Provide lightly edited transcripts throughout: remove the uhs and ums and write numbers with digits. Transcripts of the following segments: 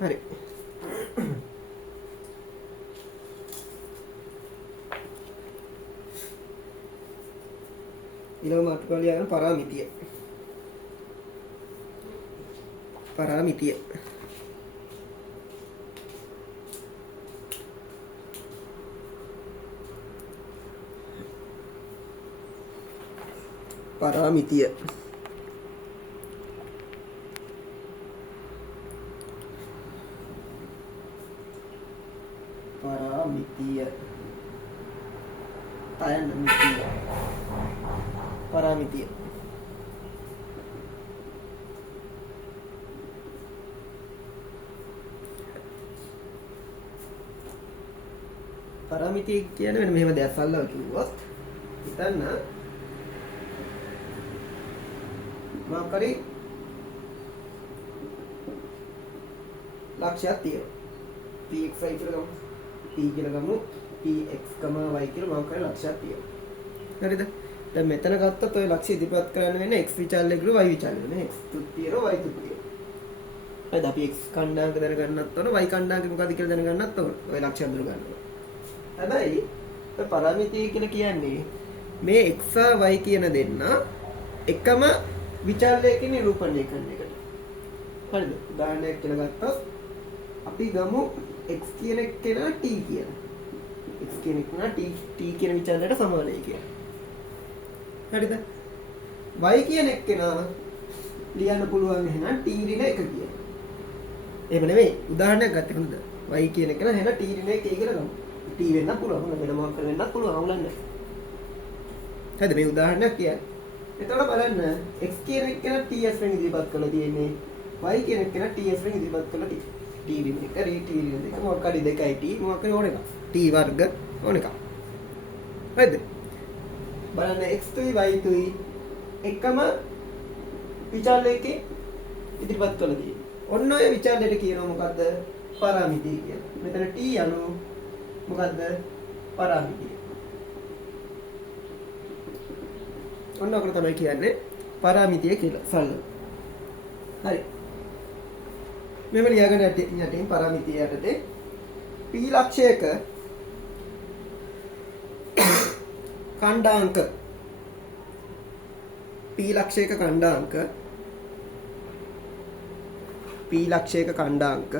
හරි. ඊළඟ මාතෘකාව ලියා ගන්න පරාමිතිය. පරාමිතිය. පරාමිතිය. පරාමිතිය. පරාමිතිය. පරාමිතිය. පරාමිතිය කියන්නේ මෙන්න මෙහෙම දෙයක් සල්ලව කිව්වොත් හිතන්න මොකක් හරි ලක්ෂයක් තියෙනවා. pxi කියලා ගමු. p කියලා ගමු. px, y කියලා මොකක් හරි ලක්ෂයක් තියෙනවා. හරිද? දැන් මෙතන ගත්තත් ඔය ලක්ෂ්‍ය ඉදිරිපත් කරන්න වෙන්නේ x විචල්යකට y විචල්යකට. නේ x තුත් තියෙනවා y තුත් තියෙනවා. හරිද? අපි x කණ්ඩායමක දැනගන්නත් ඕන y කණ්ඩායමක මොකද්ද කියලා දැනගන්නත් ඕන. ඔය ලක්ෂ්‍ය අඳුර ගන්න ඕන. හැබැයි ඔය පරාමිතිය කියලා කියන්නේ මේ x y කියන දෙන්න එකම විචල්යකින් නිරූපණය කරන එකට. හරිද? උදාහරණයක් කියලා ගත්තොත් අපි ගමු x කියන එක කෙනා t කියන. x කියන එක කෙනා t කියන විචල්යට සමානයි කියලා. හරිද? y කියන එක කෙනා ලියන්න පුළුවන් එහෙනම් t ඍණ 1 කියලා. එහෙම නෙමෙයි. උදාහරණයක් ගත්තේ හොඳද? y කියන එක කෙනා එහෙනම් t ඍණ 1 කියලා ගමු. t වෙන්න පුළුවන්. වෙන මොකක් කර වෙන්නත් පුළුවන්. අවුලක් නැහැ. හරිද? මේ උදාහරණයක් කියන්නේ. එතකොට බලන්න x කියන එක කෙනා ts වෙන ඉදිරිපත් කරලා තියෙන්නේ. y කියන එක කෙනා ts වෙන ඉදිරිපත් කරලා තියෙන්නේ. t ඍණ 1 t ඍණ 2 මොකක් හරි 2යි t මොකක් හරි ඕන එකක්. t වර්ග ඕන එකක්. හරිද? බලන්න x තුයි y තුයි එකම විචල්යකේ ඉදිරිපත් කළ තියෙන්නේ. ඔන්න ඔය විචල්යට කියනවා මොකද්ද? පරාමිතිය කියලා. මෙතන t අනු මොකද්ද? පරාමිතිය. ඔන්න ඔකට තමයි කියන්නේ පරාමිතිය කියලා සල්ල. හරි. මෙව ලියාගෙන යටින් පරාමිතිය යටතේ p ලක්ෂයක खंडांक p लक्षयक खंडांक p लक्षयक खंडांक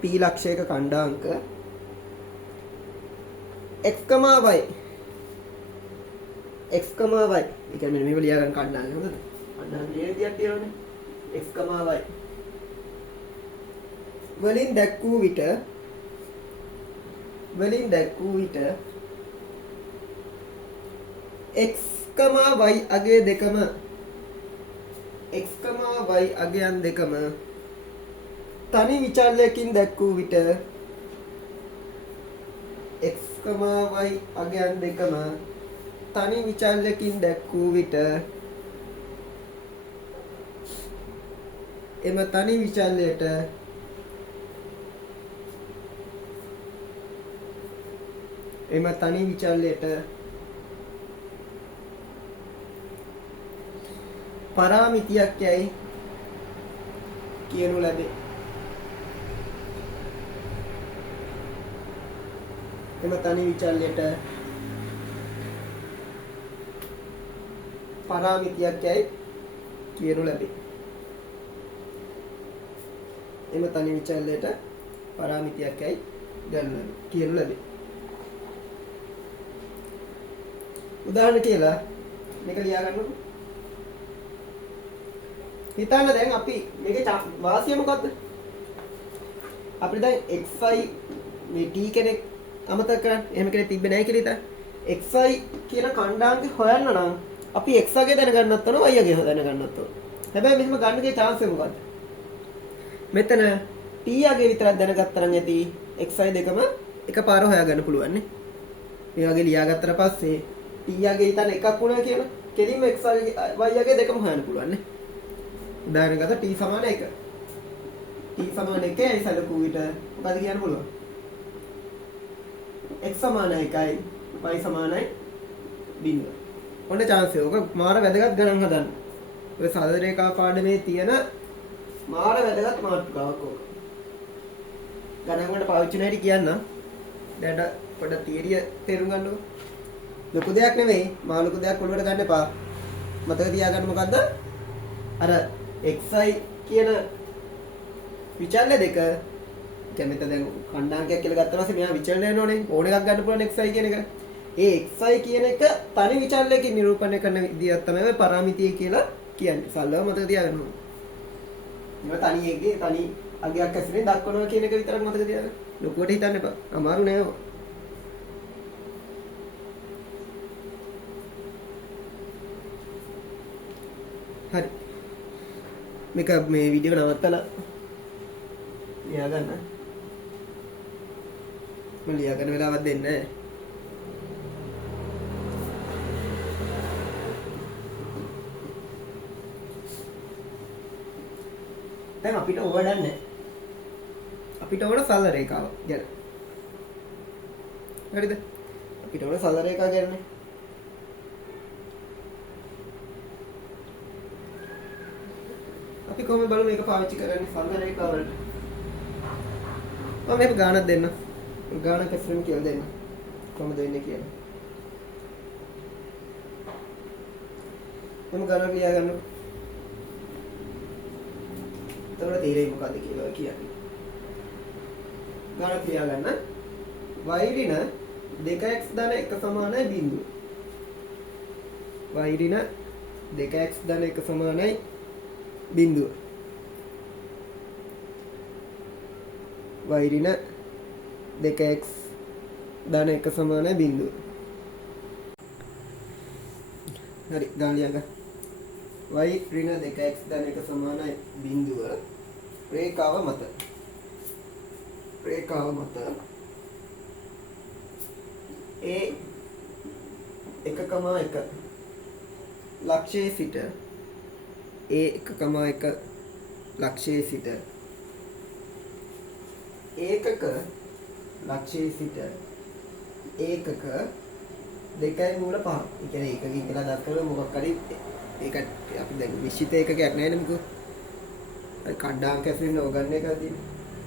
p लक्षयक खंडांक x, y x, y ये क्या मैंने भी लिया कर खंडांक है खंडांक ये दिया තියෙනනේ x, y වලින් දැක්වූ විට x, y අගය දෙකම x, y අගයන් දෙකම තනි විචල්යකින් දැක්වූ විට x, y අගයන් දෙකම තනි විචල්යකින් දැක්වූ විට එම තනි විචල්යට පරාමිතියක් යයි කියනු ලැබේ. එම තනි විචල්යට පරාමිතියක් යයි කියනු ලැබේ. එම තනි විචල්යට පරාමිතියක් යයි කියනු ලැබේ. උදාහරණ කියලා මේක ලියා ගන්නකො. හිතන්න දැන් අපි මේකේ වාසිය මොකද්ද? අපිට දැන් xy මේ t කෙනෙක් අමතක කරන්න. එහෙම කෙනෙක් තිබ්බේ නැහැ කියලා හිතන්න. xy කියන කණ්ඩායමක හොයන්න නම් අපි x අගය දැනගන්නත් ඕන y අගය දැනගන්නත් ඕන. හැබැයි මෙහෙම ගන්නගේ chance එක මොකද්ද? මෙතන t අගය විතරක් දැනගත්තා නම් ඇති xy දෙකම එකපාර හොයාගන්න පුළුවන් නේ. මේ වගේ ලියාගත්තට පස්සේ t අගය හිතන්න එකක් වුණා කියලා කෙලින්ම x y අගය දෙකම හොයන්න පුළුවන් නේ. උදාහරණයක් ගත්තා t සමාන 1. t සමාන 1යි සැලකුව විට මොකද කියන්න පුළුවන්? x සමාන 1යි y සමානයි බිඳුව. ඔන්න chance එක. ඔක මාර වැදගත් ගණන් හදන්න. ඔය සරල රේඛා පාඩමේ තියෙන මාර වැදගත් මාතෘකාවක් ඕක. ගණන් වලට පාවිච්චි වෙන හැටි කියන්න. දැන් පොඩ තියරිය තේරුම් ගන්නකො. ලොකු දෙයක් නෙමෙයි. මා ලොකු දෙයක් ඔළුවට ගන්න එපා. මතක තියාගන්න මොකද්ද? අර xi කියන විචල්‍ය දෙක කියන්නේ දැන් කණ්ඩාංකයක් කියලා ගත්තා පස්සේ මෙයා විචල්‍ය වෙනෝනේ. ඕන එකක් ගන්න පුළුවන් xi කියන එක. ඒ xi කියන එක තනි විචල්‍යයකින් නිරූපණය කරන විදියක් තමයි ඔය පරාමිතිය කියලා කියන්නේ. සල්ලව මතක තියාගන්න ඕනේ. මේවා තනි එකේ තනි අගයක් ඇසුරෙන් දක්වනවා කියන එක විතරක් මතක තියාගන්න. ලොකුවට හිතන්න එපා. අමාරු නෑ ඔය. හරි. මේක මේ වීඩියෝ නවත්තලා ලියා ගන්න. මම ලියා ගන්න වෙලාවක් දෙන්නේ නැහැ. දැන් අපිට ඕවඩන්නේ. අපිට ඕන සරල රේඛාව ගැන. හරිද? අපිට ඕන සරල රේඛාව ගැන. අපි කොහොමද බලමු මේක පාවිච්චි කරන්නේ සරල රේඛාව වලට. මම මේක ගානක් දෙන්න. ගානක් ඇස්රෙන් කියලා දෙන්න. කොහොමද වෙන්නේ කියලා. මම ගානක් ලියා ගන්නවා. එතකොට තේරෙයි මොකද්ද කියලා කියන්නේ. ගානක් ලියා ගන්න. y ඍණ 2x ධන 1 සමානයි බිඳුව. y ඍණ 2x ධන 1 සමානයි බිඳුව. y ඍණ 2x ධන 1 සමානයි බිඳුව. හරි ගාන ලියා ගන්න. y ඍණ 2x ධන 1 සමානයි බිඳුව රේඛාව මත a 1,1 ලක්ෂයේ සිට a 1,1 ලක්ෂයේ සිට ඒකක ලක්ෂයේ සිට ඒකක 2.5. ඒ කියන්නේ ඒකක කියලා දක්වන මොකක් හරි ඒක අපි දැන් නිශ්චිත ඒකකයක් නැහැ නේද මොකෝ. අර කණ්ඩාංක ඇසුරින් ඕගන්න එකදී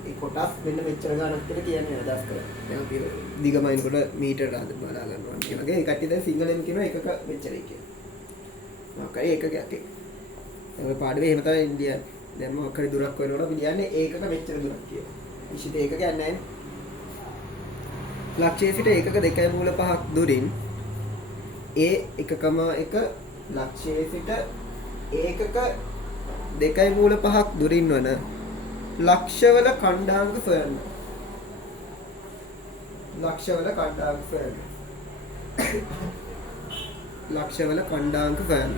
ඒ කොටස් වෙන්න මෙච්චර ගානක් කියලා කියන්නේ අදහස් කරා. දැන් අපි දිගමයින් කොට මීටර ආද බලා ගන්නවා කියන එක. ඒ කට්ටිය දැන් සිංහලෙන් කියනවා එකක මෙච්චරයි කියලා. මොකක් හරි ඒකකයක් ඒක. දැන් ඔය පාඩමේ එහෙම තමයි ඉන්දියාවේ. දැන් මොකක් හරි දුරක් වෙනකොට අපි කියන්නේ ඒකක මෙච්චර දුරක් කියලා. නිශ්චිත ඒකකයක් නැහැ. ලක්ෂයේ සිට ඒකක 2.5ක් දුරින් a 1,1 ලක්ෂයේ සිට ඒකක 2.5ක් දුරින් වන ලක්ෂවල කණ්ඩාංක සොයන්න. ලක්ෂවල කණ්ඩාංක සොයන්න. ලක්ෂවල කණ්ඩාංක සොයන්න.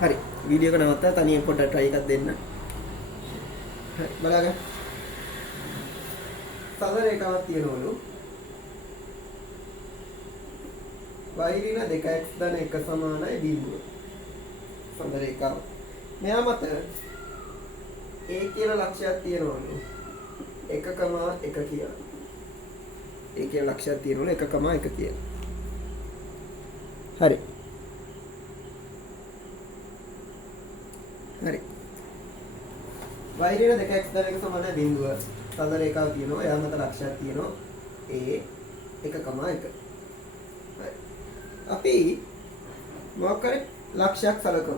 හරි. වීඩියෝ එක නවත්තා තනියෙන් පොඩ්ඩක් try එකක් දෙන්න. හරි බලන්න. සරල රේඛාවක් තියෙනවලු. y ඍණ 2x ධන 1 සමානයි බිඳුව. සරල රේඛාව. මෙයා මත a කියලා ලක්ෂයක් තියෙනවලු. 1,1 කියලා. a කියලා ලක්ෂයක් තියෙනවලු 1,1 කියලා. හරි. හරි. y ඍණ 2x ධන 1 සමානයි බිඳුව. සරල රේඛාව තියෙනවා. එයා මත ලක්ෂයක් තියෙනවා. a 1,1. අපි මොකක් කරේ ලක්ෂයක් සලකමු.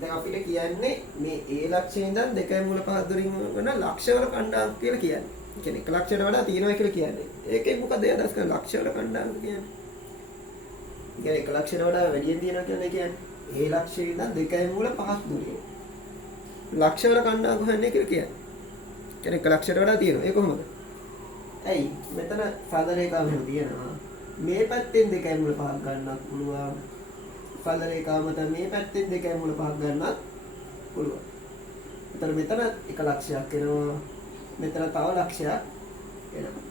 දැන් අපිට කියන්නේ මේ a ලක්ෂයෙන් ඉඳන් 2.5 දුරින් වෙන ලක්ෂවල කණ්ඩාංක කියලා කියන්නේ. ඒ කියන්නේ 1 ලක්ෂයට වඩා තියෙනවා කියලා කියන්නේ. ඒකේ මොකද අදහස් කරන්නේ ලක්ෂවල කණ්ඩාංක කියන්නේ? ඒ කියන්නේ 1 ලක්ෂයට වඩා වැඩියෙන් තියෙනවා කියන්නේ a ලක්ෂයෙන් ඉඳන් 2.5ක් දුරින් ලක්ෂවල කණ්ඩාංක හොයන්නේ කියලා කියන්නේ. කියන්නේ 1 ලක්ෂයට වඩා තියෙනවා. ඒ කොහොමද? ඇයි මෙතන සරල රේඛාව මෙහෙම තියෙනවා. මේ පැත්තෙන් 2.5ක් ගන්නත් පුළුවන්. සරල රේඛාව මත මේ පැත්තෙන් 2.5ක් ගන්නත් පුළුවන්. මෙතන 1 ලක්ෂයක් එනවා. මෙතන තව ලක්ෂයක් එනවා.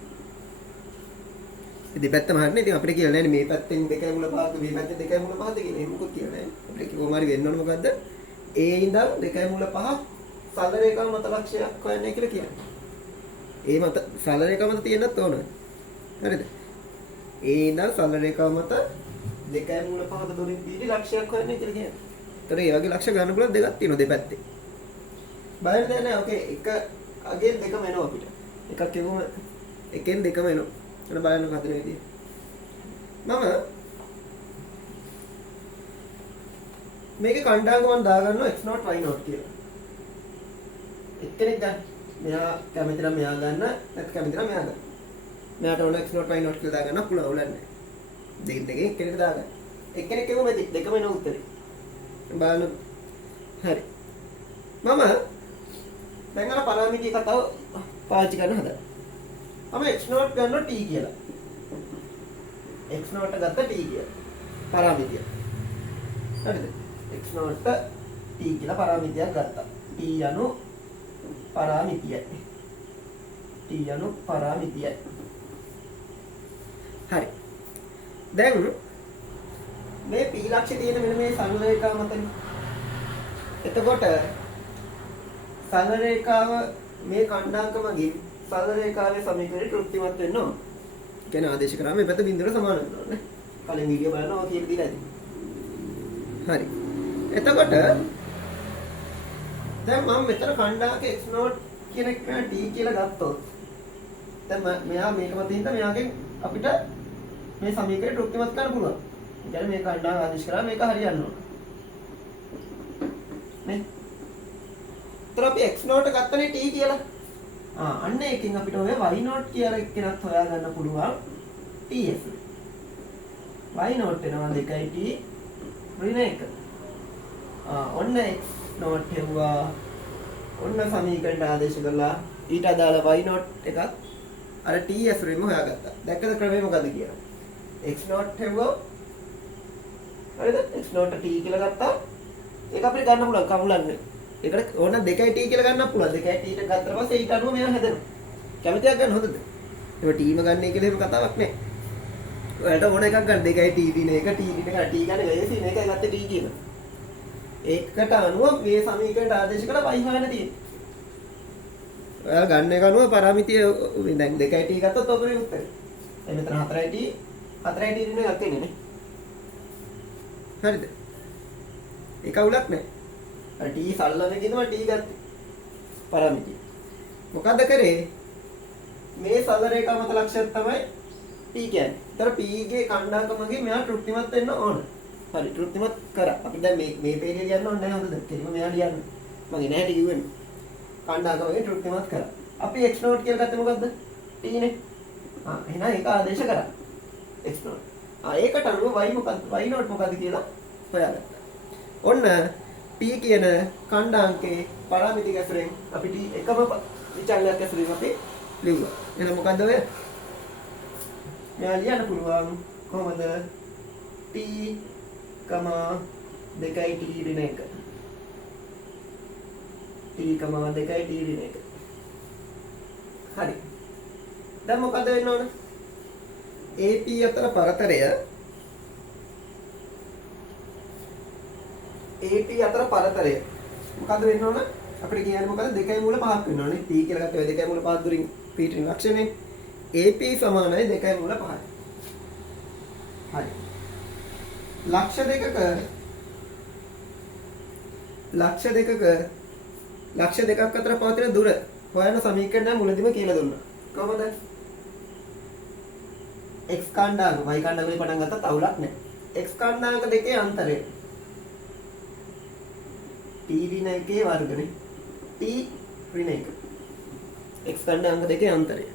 දෙපැත්තම හරිනේ. ඉතින් අපිට කියලා නෑනේ මේ පැත්තෙන් 2.5ක් මේ පැත්තෙන් 2.5ක් කියලා. මොකක්ද කියලා නෑ. අපිට කොහොම හරි වෙන්න ඕන මොකද්ද? a ඉඳන් 2.5ක් සරල රේඛාව මත ලක්ෂයක් හොයන්නේ කියලා කියන්නේ. ඒ මත සරල රේඛාව මත තියෙන්නත් ඕන. හරිද? a ඉඳන් සරල රේඛාව මත 2යි මූල 5 දුරින් දීලි ලක්ෂයක් හොයන්නේ කියලා කියන්නේ. ඒතර ඒ වගේ ලක්ෂ ගන්න පුළුවන් දෙකක් තියෙනවා දෙපැත්තේ. බයද නැහැ. ඕකේ එක අගෙන් දෙකම එනවා අපිට. එකක් කියවම එකෙන් දෙකම එනවා. එන බලන්න හදන විදිය. මම මේකේ කණ්ඩායම මම දාගන්නවා x0 y0 කියලා. එක්කෙනෙක් ගන්න. මෙයා කැමති නම් මෙයා ගන්න, නැත්නම් කැමති නම් මෙයා ගන්න. මෙයාට ඕන x0 y0 කියලා දාගන්න පුළුවන් උලන්නේ නැහැ. දෙකෙන් එක්කෙනෙක් දාගන්න. එක්කෙනෙක් කියවම දෙකම එන උත්තරේ. බලන්න. හරි. මම දැන් අර පරාමිතිය කතාව පාවිච්චි කරන්න හදනවා. මම x0 ගන්නවා t කියලා. x0 ගත්ත t කියලා. පරාමිතිය. හරිද? x0 t කියලා පරාමිතියක් ගත්තා. t යනු පරාමිතියයි. t යනු පරාමිතියයි. හරි. දැන් මේ p ලක්ෂ්‍ය තියෙන මෙන්න මේ සරල රේඛාව මතනේ. එතකොට සරල රේඛාව මේ කණ්ඩාංක මගින් සරල රේඛාවේ සමීකරණය තෘප්තිමත් වෙන්න ඕන. කියන්නේ ආදේශ කරාම මේ පැත්ත බිඳුවට සමාන වෙනවා නේ. කලින් වීඩියෝ බලනවා කියලා දීලා ඉතින්. හරි. එතකොට දැන් මම මෙතන කණ්ඩාංක x0 කියන එක t කියලා ගත්තොත් දැන් මෙයා මේක මතින්ද මෙයාගෙන් අපිට මේ සමීකරණය තෘප්තිමත් කරන්න පුළුවන්. ඒ කියන්නේ මේ කණ්ඩාංක ආදේශ කරාම මේක හරියන්න ඕන. නේ? ඒතර අපි x0 ගත්තනේ t කියලා. අන්න එකකින් අපිට ඔය y0 කියලා එක්කෙනත් හොයාගන්න පුළුවන් ts. y0 වෙනවා 2t ඍණ 1. ඔන්න x0 හෙව්වා. ඔන්න සමීකරණයට ආදේශ කරලා ඊට අදාළ y0 එකක් අර ts ඍණෙම හොයාගත්තා. දැක්කද ක්‍රමය මොකද්ද කියලා? x0 හෙව්වා. හරිද? x0 t කියලා ගත්තා. ඒක අපිට ගන්න පුළුවන් කමුලන්නේ. ඒකට ඕන 2t කියලා ගන්නත් පුළුවන්. 2t ට ගත්තට පස්සේ ඊට අනුව මෙයා හැදෙනවා. කැමතියක් ගන්න හොඳද? ඒක ටීම ගන්න එක කියලා එහෙම කතාවක් නෑ. ඔයාලට ඕන එකක් ගන්න 2t දින එක t දින එක t ගන්න වෙලෙසි මේකයි ගත්තේ t කියලා. ඒකට අනුව මේ සමීකරණයට ආදේශ කරලා y හොයන්න තියෙන්නේ. ඔයාලා ගන්න එක අනුව පරාමිතිය දැන් 2t ගත්තොත් ඔකනේ උත්තරේ. එතන 4t දින එකක් එන්නේ නේ. හරිද? ඒක අවුලක් නෑ. t සල්ලන කියනවා t ගත්තේ පරාමිතිය. මොකද්ද කරේ? මේ සරල රේඛා මත ලක්ෂ්‍යය තමයි t කියන්නේ. ඒතර p ගේ කණ්ඩායමකින් මෙයා තෘප්තිමත් වෙන්න ඕන. හරි තෘප්තිමත් කරා. අපි දැන් මේ පේජේ ලියන්න ඕනේ නැහැ හොඳද? කෙලිම මෙයා ලියන්න. මගේ නැහැ කිව්වනේ. කණ්ඩායමකින් තෘප්තිමත් කරා. අපි x0 කියලා ගත්තේ මොකද්ද? t නේ. එහෙනම් ඒක ආදේශ කරා. x0. ඒකට අනුව y මොකද්ද? y0 මොකද්ද කියලා හොයාගත්තා. ඔන්න p කියන කණ්ඩාංකේ පරාමිතික ඇසුරෙන් අපිට එකම විචලනයක් ඇසුරෙන් අපි ලිව්වා. එහෙනම් මොකද්ද ඔය? මෙයා ලියන්න පුළුවන් කොහොමද? t, 2t ඍණ 1. t, 2t ඍණ 1. හරි. දැන් මොකද වෙන්න ඕන? AP අතර පරතරය AP අතර පරතරය මොකද්ද වෙන්න ඕන? අපිට කියන්නේ මොකද්ද? 2යි මූල 5ක් වෙන්න ඕනේ. P කියලා ගත්තොත් 2යි මූල 5 දුරින් P ට්‍රින් ලක්ෂණේ. AP සමානයි 2යි මූල 5යි. හරි. ලක්ෂ දෙකක අතර පවතින දුර හොයන සමීකරණය මුලදීම කියලා දුන්නා. කොහොමද? x කණ්ඩායම y කණ්ඩායමේ පටන් ගත්තත් අවුලක් නැහැ. x කණ්ඩායම දෙකේ අන්තරය t ඍණ 1 වර්ගනේ. t ඍණ 1. x කණ්ඩායම දෙකේ අන්තරය.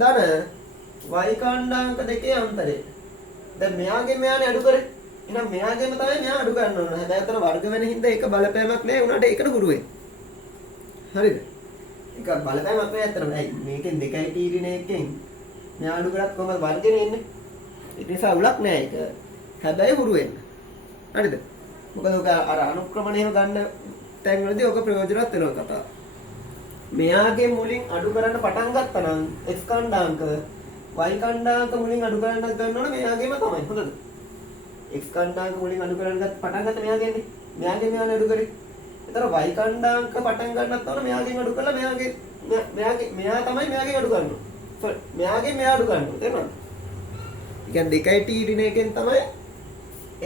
ධන y කණ්ඩායම දෙකේ අන්තරය. දැන් මෙයාගේ මෙයානේ අඩු කරේ. එහෙනම් මෙයාගේම තමයි මෙයා අඩු ගන්න ඕන. හැබැයි අතන වර්ග වෙන හින්දා ඒක බලපෑමක් නැහැ. උනාට ඒකට හුරු වෙයි. හරිද? ඒක බලපෑමක් නැහැ අතන. මේකෙන් 2යි t ඍණ 1කින් මෙයා අඩු කරත් කොහමද වර්ගනේ ඉන්නේ? ඒක නිසා උලක් නැහැ ඒක. හැබැයි හුරු වෙන්න. හරිද? මොකද ඔක අර අනුක්‍රමණයම ගන්න තැන් වලදී ඔක ප්‍රයෝජනවත් වෙනවා කතාව. මෙයාගේ මුලින් අඩු කරන්න පටන් ගත්තා නම් x කණ්ඩාංක y කණ්ඩාංක මුලින් අඩු කරන්නත් ගන්න ඕන මෙයාගේම තමයි. හොඳද? x කණ්ඩාංක මුලින් අඩු කරන්න පටන් ගත්ත මෙයාගෙන්නේ. මෙයාගේ මෙයානේ අඩු කරේ. ඒතර y කණ්ඩාංක පටන් ගන්නත් ඕන මෙයාගෙන් අඩු කරලා මෙයාගේ මෙයා තමයි මෙයාගෙන් අඩු ගන්න ඕන. මෙයාගේ මෙයා අඩු ගන්න ඕන. තේරුණාද? ඒ කියන්නේ 2යි t ඍණ 1කින් තමයි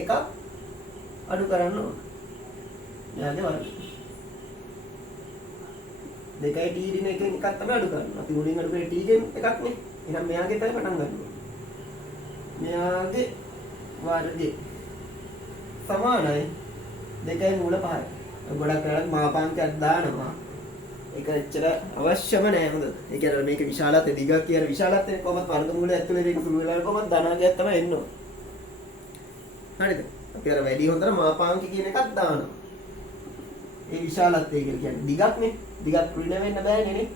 එකක් අඩු කරන්න ඕන. මෙයාගේ වර්ගය. 2යි t ඍණ 1 එකක් තමයි අඩු කරන්න. අපි මුලින් අඩු කරේ t ගෙන් එකක් නේ. එහෙනම් මෙයාගේ තමයි පටන් ගන්න ඕනේ. මෙයාගේ වර්ගය සමානයි 2යි මූල 5යි. ගොඩක් වෙලාවට මාපාංකයක් දානවා. ඒක ඇත්තට අවශ්‍යම නෑ හොඳ. ඒ කියන්නේ මේක විශාලත්වය දිගක් කියන විශාලත්වය කොහොමද වර්ගමූලය ඇතුලේ මේක සුළු වෙලාවට කොහොමද ධනාගයක් තමයි එන්න ඕන. හරිද? අපි අර වැඩි හොඳට මාපාංක කියන එකක් දානවා. ඒ විශාලත්වය කියන්නේ දිගක් නේ. දිගක් ඍණ වෙන්න බෑනේ නේ.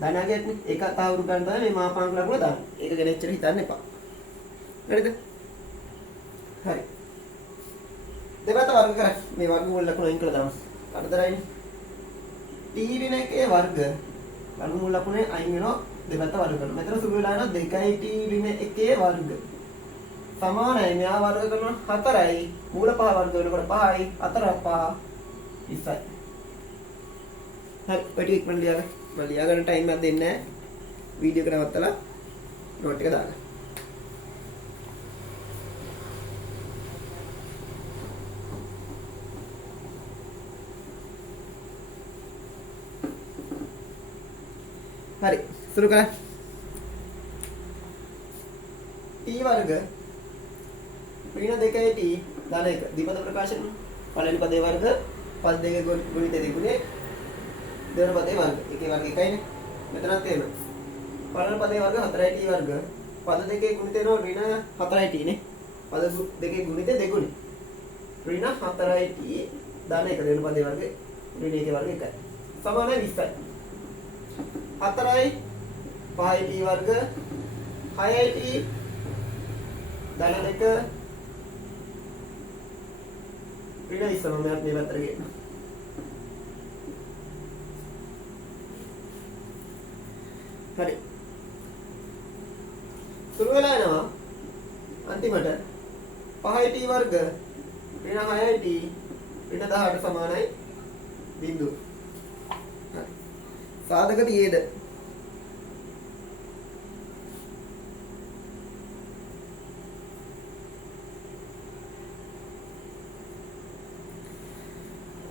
ධනාගයක් නේ. ඒක තහවුරු කරන්න තමයි මේ මාපාංක ලකුණ දාන්නේ. ඒක ගැන එච්චර හිතන්න එපා. හරිද? හරි. දෙපැත්ත වර්ග කරා. මේ වර්ගමූල ලකුණ අයින් කළා දාමු. කරදරයිනේ. t ඍණ 1 වර්ග වර්ගමූල ලකුණේ අයින් වෙනවා දෙපැත්ත වර්ග කරනවා. මෙතන සුළු වෙලා යනවා 2යි t ඍණ 1 වර්ග. සමානයි මෙයා වර්ග කරනවා 4යි මූල 5 වර්ග වෙනකොට 5යි 4 5 20යි. හරි ඔය ටික ඉක්මනට ලියගන්න. මම ලියා ගන්න ටයිම් එකක් දෙන්නේ නැහැ. වීඩියෝ එක නවත්තලා නෝට් එක දාගන්න. හරි සුරු කරන්න. t වර්ග ඍණ 2යි t ධන 1 ද්විපද ප්‍රකාශන පළවෙනි පදේ වර්ග පද දෙක ගුණිත දෙගුණේ දෙවන පදේ වර්ග එකේ වර්ග එකයිනේ මෙතනත් තියෙනවා. පළවෙනි පදේ වර්ග 4යි t වර්ග පද දෙකේ ගුණිත වෙනවා ඍණ 4යි t නේ. පද දෙකේ ගුණිත දෙගුණේ ඍණ 4යි t ධන 1 දෙවන පදේ වර්ග ඍණ 1 වර්ග 1යි සමානයි 20යි. 4යි 5යි t වර්ග 6යි t ධන 2 ඍණ 20 මම මේ පැත්තට ගේන්න. හරි. සුළු වෙලා යනවා අන්තිමට 5යි t වර්ග ඍණ 6යි t ඍණ 18 සමානයි බිංදුව. හරි. සාධක තියේද?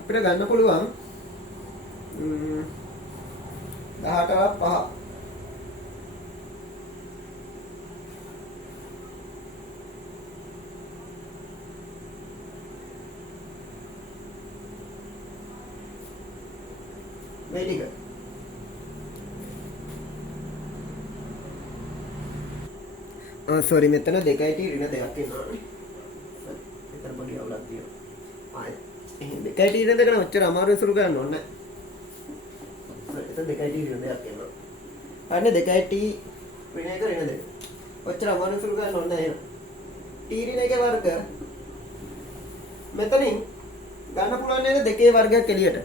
අපිට ගන්න පුළුවන් 18 5 මේ ටික සෝරි මෙතන 2යි t ඍණ 2ක් එනවානේ. මෙතන පොඩි අවුලක් තියෙනවා. ආයෙත් එහෙනම් 2යි t ඍණ 2 නම් ඔච්චර අමාරුවෙන් සුළු කරන්න ඕනේ නැහැ. එතන 2යි t ඍණ 2ක් එනවා. හරිනේ 2යි t ඍණ 1 ඍණ 2. ඔච්චර අමාරුවෙන් සුළු කරන්න ඕනේ නැහැ. t ඍණ 1 වර්ග මෙතනින් ගන්න පුළුවන් නේද දෙකේ වර්ගයක් එළියට.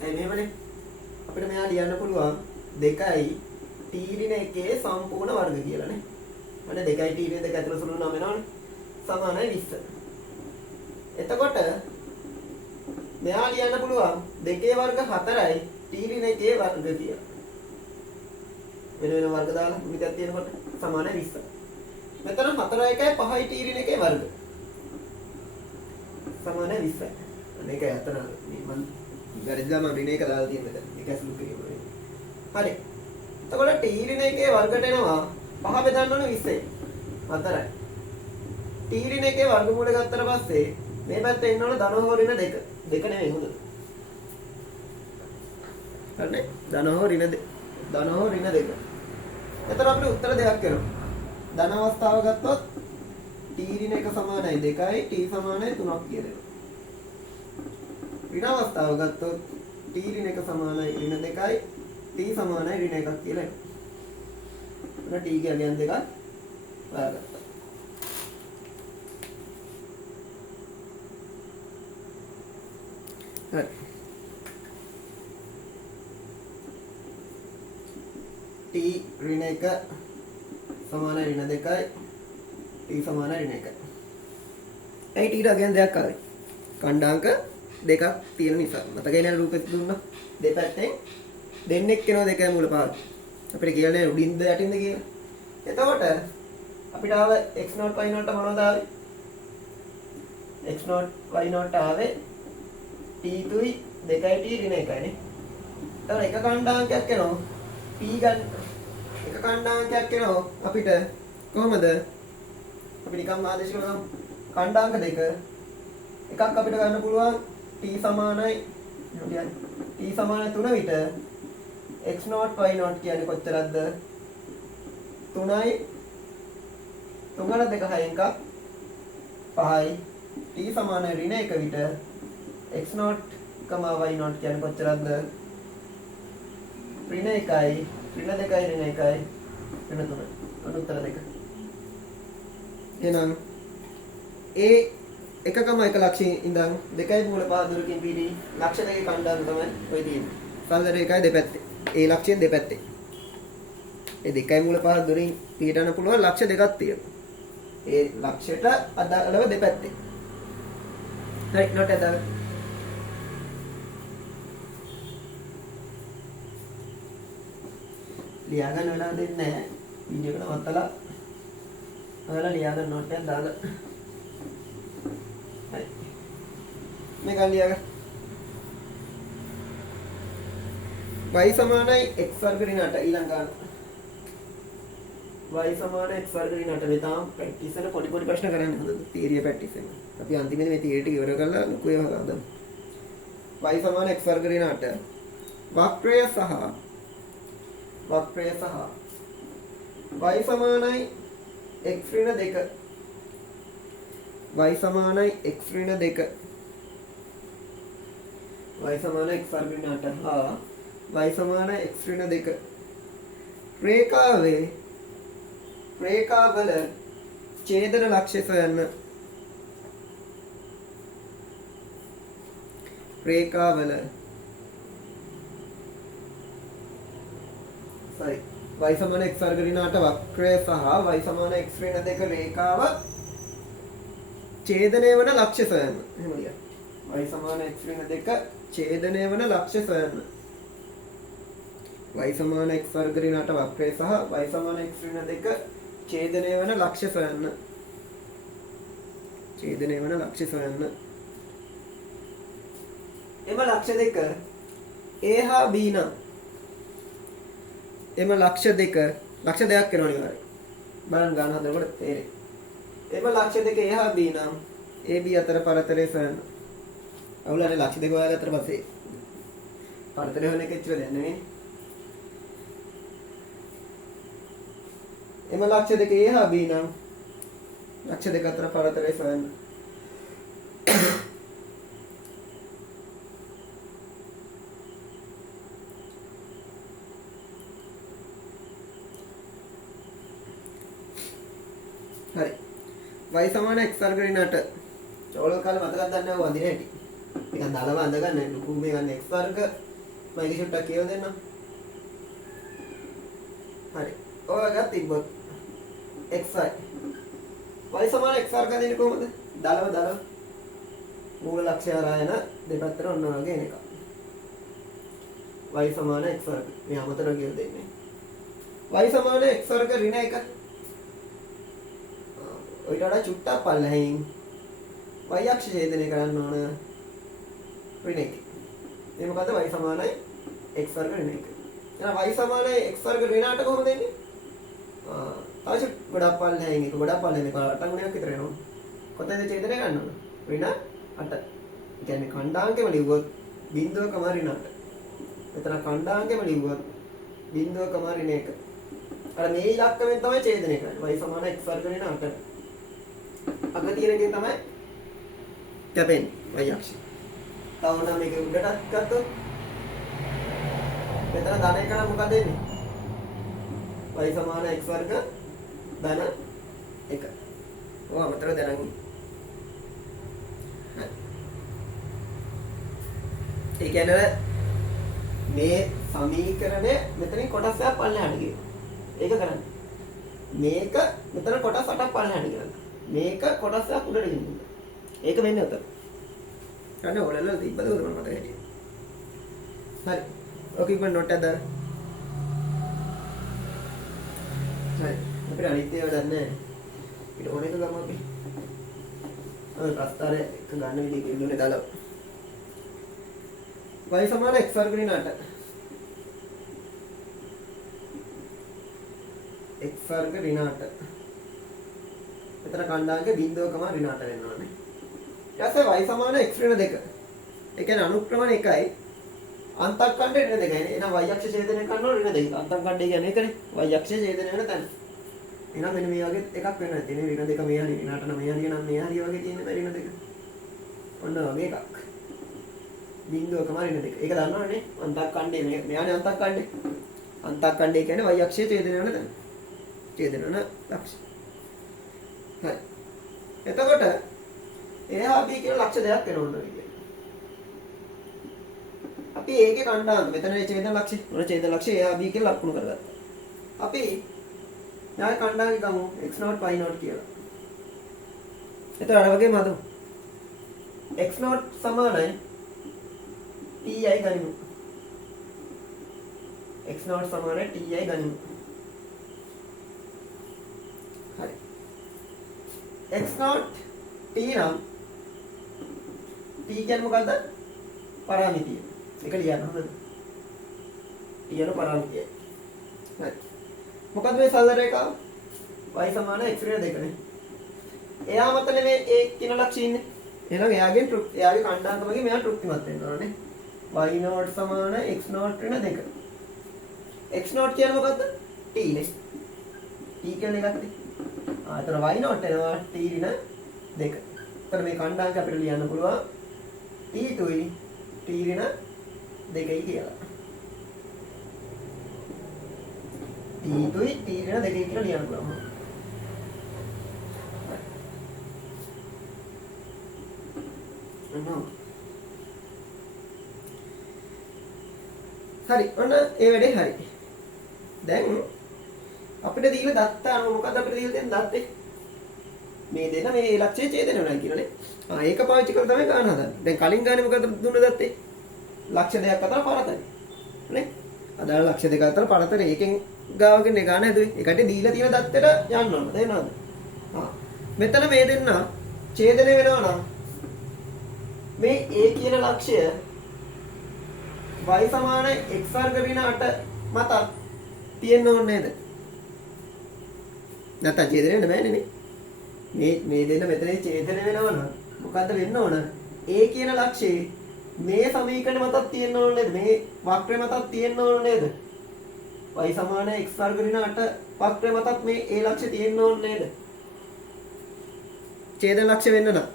මෙහෙමනේ අපිට මෙයා ලියන්න පුළුවන් 2යි t ඍණ 1 සම්පූර්ණ වර්ග කියලා නේ. මම 2යි t ඍණ 2 ඇතුළේ සුළු නම් වෙනවනේ. සමානයි 20. එතකොට මෙයා ලියන්න පුළුවන් 2 වර්ග 4යි t ඍණ 1 වර්ග කියලා. වෙන වෙන වර්ග දාලා මිදක් තියෙනකොට සමානයි 20. මෙතන 4යි 1යි 5යි t ඍණ 1 වර්ග. සමානයි 20යි. මේක ඇත්තට මම වැරදිලා මම ඍණ 1 දාලා තියෙන මෙතන. ඒක ඇසුරු කිරීම. හරි. එතකොට t ඍණ 1 වර්ගට එනවා 5 බෙදන්න ඕනේ 20යි. 4යි. t ඍණ 1 වර්ගමූල ගත්තට පස්සේ මේ පැත්තේ එන්න ඕන ධන හෝ ඍණ 2. 2 නෙවෙයි හොඳ. හරිනේ? ධන හෝ ඍණ 2. ධන හෝ ඍණ 2. එතන අපිට උත්තර දෙකක් එනවා. ධන අවස්ථාව ගත්තොත් t ඍණ 1 සමානයි 2යි t සමානයි 3ක් කියලා. ඍණ අවස්ථාව ගත්තොත් t ඍණ 1 සමානයි ඍණ 2යි t සමානයි ඍණ 1ක් කියලා. එතන t කියන්නේ දෙකක් හොයාගත්තා. හරි. t ඍණ 1 සමානයි ඍණ 2යි t සමානයි ඍණ 1යි. ඒ t ට දෙයක් ආවේ. ඛණ්ඩාංක දෙකක් තියෙන නිසා. මතකයි නේද රූපෙත් දුන්නා. දෙපැත්තෙන් දෙන්නෙක් වෙනවා 2යි මූල 5. අපිට කියන්නේ උඩින්ද යටින්ද කියලා. එතකොට අපිට ආව x0 y0 මොනවද ආවේ? x not y not ආවේ t තුයි 2යි t ඍණ 1යි නේ. එතකොට එක කණ්ඩායමක් එනවා p ගන්න එක කණ්ඩායමක් එනවා අපිට කොහමද අපි නිකම්ම ආදේශ කරමු කණ්ඩායම දෙක එකක් අපිට ගන්න පුළුවන් t සමානයි t සමානයි 3 විට x not y not කියන්නේ කොච්චරද 3යි 3 2 6 එකක් 5යි t සමානයි ඍණ 1 විට x not, y not කියන්නේ කොච්චරද? ඍණ 1යි, ඍණ 2යි, ඍණ 1යි, ඍණ 3යි. උත්තර දෙක. එහෙනම් A 1,1 ලක්ෂයෙන් ඉඳන් 2.5 දුරකින් පිටි ලක්ෂ දෙකේ කණ්ඩායම තමයි ඔය තියෙන්නේ. සරල රේඛාවේ දෙපැත්තේ. A ලක්ෂයෙන් දෙපැත්තේ. ඒ 2.5 දුරින් පිටවන්න පුළුවන් ලක්ෂ දෙකක් තියෙනවා. ඒ ලක්ෂයට අදාළව දෙපැත්තේ. right not අදාළ ලියා ගන්න වෙලාව දෙන්නේ නැහැ. වීඩියෝ එක නවත්තලා ඔයාලා ලියා ගන්න නෝට් එකක් දාලා. හරි. මේක ලියා ගන්න. y සමානයි x වර්ග ඍණ 8 ඊළඟ ගන්න. y සමානයි x වර්ග ඍණ 8 මේ තාම ප්‍රැක්ටිස් එක පොඩි ප්‍රශ්න කරන්න හොඳද? තියරිය ප්‍රැක්ටිස් එක. අපි අන්තිමේදී මේ තියරි ටික ඉවර කරලා ලොකු ඒවා හදමු. y සමානයි x වර්ග ඍණ 8 වක්‍රය සහ y සමානයි x ඍණ 2 y සමානයි x ඍණ 2 y සමානයි x වර්ග ඍණ 8 හා y සමානයි x ඍණ 2 රේඛාවල ඡේදන ලක්ෂ්‍ය සොයන්න. රේඛාවල sorry y සමාන x වර්ග ඍණ 8 වක්‍රය සහ y සමාන x ඍණ 2 රේඛාව ඡේදනය වන ලක්ෂ්‍ය සොයන්න. එහෙම ලියන්න. y සමාන x ඍණ 2 ඡේදනය වන ලක්ෂ්‍ය සොයන්න. y සමාන x වර්ග ඍණ 8 වක්‍රය සහ y සමාන x ඍණ 2 ඡේදනය වන ලක්ෂ්‍ය සොයන්න. ඡේදනය වන ලක්ෂ්‍ය සොයන්න. එම ලක්ෂ්‍ය දෙක a හා b නම් එම ලක්ෂ්‍ය දෙක වෙනවා අනිවාර්යයෙන්. බලන්න ගන්න හදනකොට තේරෙයි. එම ලක්ෂ්‍ය දෙක a හා b නම් a b අතර පරතරය සොයන්න. අවුලනේ ලක්ෂ්‍ය දෙක හොයාගත්තට පස්සේ පරතරය හොයන එක ඇත්තට දැන් නෙවෙයි. එම ලක්ෂ්‍ය දෙක a හා b නම් ලක්ෂ්‍ය දෙක අතර පරතරය සොයන්න. හරි. y සමාන x වර්ග ඍණ 8. චෝලක කාලේ මතකද දන්නේ නැහැ වදින හැටි. නිකන් දාලම අඳ ගන්න ලුකු මේ ගන්න x වර්ග මම ඒක ෂොට්ටක් කියව දෙන්නම්. හරි. ඔයගා තිබ්බොත් xy y සමාන x වර්ග දෙන්නේ කොහොමද? දාලම මූල ලක්ෂ්‍ය හරහා යන දෙපැත්තට ඔන්න වගේ එන එක. y සමාන x වර්ග. මේ අමතර කියලා දෙන්නේ. y සමාන x වර්ග ඍණ 1 ඔයිට වඩා චුට්ටක් පල්ලෙහින් y අක්ෂ ඡේදනය කරන්න ඕන ඍණ 1. මේ මොකද y සමානයි x වර්ග ඍණ 1. එහෙනම් y සමානයි x වර්ග ඍණ 8 කොහොමද එන්නේ? තව ගොඩක් පල්ලෙහින් එක ගොඩක් පල්ලෙහින් එක 8 ගුණයක් විතර එනවා. කොතනද ඡේදනය ගන්න ඕන? ඍණ 8. ඒ කියන්නේ කණ්ඩාංගෙම ලිව්වොත් 0.8. මෙතන කණ්ඩාංගෙම ලිව්වොත් 0.1. අර මේ ඉලක්කයෙන් තමයි ඡේදනය කරන්නේ. y සමාන x වර්ග ඍණ 8. අග තියෙන එකෙන් තමයි කැපෙන්නේ y අක්ෂය. තව නම් මේක උඩටත් ගත්තොත් මෙතන ධන එක නම් මොකද එන්නේ? y සමාන x වර්ග ධන 1. ඔය අමතර දැනගන්න. ඒ කියන්නේ මේ සමීකරණය මෙතනින් කොටස් 6ක් පල්ලෙහාට ගියා. ඒක කරන්නේ. මේක මෙතන කොටස් 8ක් පල්ලෙහාට ගියා. මේක කොටස් 6ක් උඩට ගෙනියන්න. ඒක වෙන්නේ නැත. අනේ ඔලල තිබ්බද උදේ මට හැටි. හරි. ඔක ඉක්මන නෝට් එක දාන්න. හරි. අපිට අනිත් ඒවා දන්නේ නැහැ. ඊට ඕනෙක ගමු අපි. ප්‍රස්ථාරය එක ගන්න විදිහ කිව්වනේ දාලා y සමාන x වර්ග ඍණ 8 x වර්ග ඍණ 8 එතන කණ්ඩායමක 0, ඍණ 8 වෙනවා නේ ඊට පස්සේ y සමාන x ඍණ 2 ඒ කියන්නේ අනුක්‍රමණ 1යි අන්තක්ඛණ්ඩ ඍණ 2යි එහෙනම් y අක්ෂ ඡේදනය කරනවා ඍණ 2 අන්තක්ඛණ්ඩය කියන්නේ ඒකනේ y අක්ෂ ඡේදනය වෙන තැන එහෙනම් මෙන්න මේ වගේ එකක් වෙනවා තියෙන්නේ ඍණ 2 මේ හරිය ඍණ 8 මේ හරිය නම් මේ හරිය වගේ තියෙන්නේ ඍණ 2 ඔන්න වගේ එකක් 0, ඍණ 2 ඒක දන්නවනේ අන්තක්ඛණ්ඩය මෙයානේ අන්තක්ඛණ්ඩය කියන්නේ y අක්ෂයේ ඡේදනය වෙන තැන ඡේදනය වෙන අක්ෂ හරි එතකොට එහා b කියන ලක්ෂ දෙකක් වෙනවන්න කියන්නේ අපි ඒකේ කණ්ඩායම මෙතන ඡේදන ලක්ෂය මොන ඡේදන ලක්ෂය එහා b කියලා ලකුණු කරගත්තා අපි ඥාය කණ්ඩායම ගමු x0 y0 කියලා එතකොට අර වගේම හදමු x0 සමානයි ti ගනිමු x0 සමානයි ti ගනිමු හරි x0 t නම් t කියන්නේ මොකද්ද පරාමිතිය ඒක ලියන්න හොඳද t යන පරාමිතිය හරි මොකද්ද මේ සරල රේඛාව y සමාන x ඍණ 2 නේ එයා මත නෙමෙයි a කියන ලක්ෂය ඉන්නේ එහෙනම් එයාගේ කණ්ඩායමකගේ මෙයා තෘප්තිමත් වෙන්න ඕනේ y0 සමාන x0 ඍණ 2 x0 කියන්නේ මොකද්ද t නේ t කියන්නේ එකක්ද එතන y0 එනවා t ඍණ 2 එතන මේ කණ්ඩායමක අපිට ලියන්න පුළුවන් t2යි t ඍණ 2යි කියලා t2යි t ඍණ 2යි කියලා ලියන්න පුළුවන් හරි ඔන්න ඒ වැඩේ හරි දැන් අපිට දීලා දත්ත අනුව මොකද්ද අපිට දීලා තියෙන දත්තේ මේ දෙන මේ ලක්ෂයේ ඡේදනය වෙනවා කියලානේ ඒක පාවිච්චි කරලා තමයි ගන්න හදන්නේ දැන් කලින් ගානේ මොකද්ද දුන්න දත්තේ ලක්ෂ දෙකක් අතර පරතරය නේ අදාළ ලක්ෂ දෙක අතර පරතරය ඒකෙන් ගාවගෙන ගන්න හැදුවේ ඒකට දීලා තියෙන දත්තේට යන්න ඕන තේරෙනවද මෙතන මේ දෙන්න ඡේදනය වෙනවා නම් මේ a කියන ලක්ෂය y සමාන x වර්ග ඍණ 8 මත තියෙන්න ඕනේ නේද? නැත්නම් ඡේදනය වෙන්න බෑනේ මේ දෙන්න මෙතන ඡේදනය වෙනවා නම් මොකද්ද වෙන්න ඕන? a කියන ලක්ෂයේ මේ සමීකරණ මතක් තියෙන්න ඕනේ නේද? මේ වක්‍රය මතක් තියෙන්න ඕනේ නේද? y සමාන x වර්ග ඍණ 8 වක්‍රය මතක් මේ a ලක්ෂය තියෙන්න ඕනේ නේද? ඡේදන ලක්ෂය වෙන්න නම්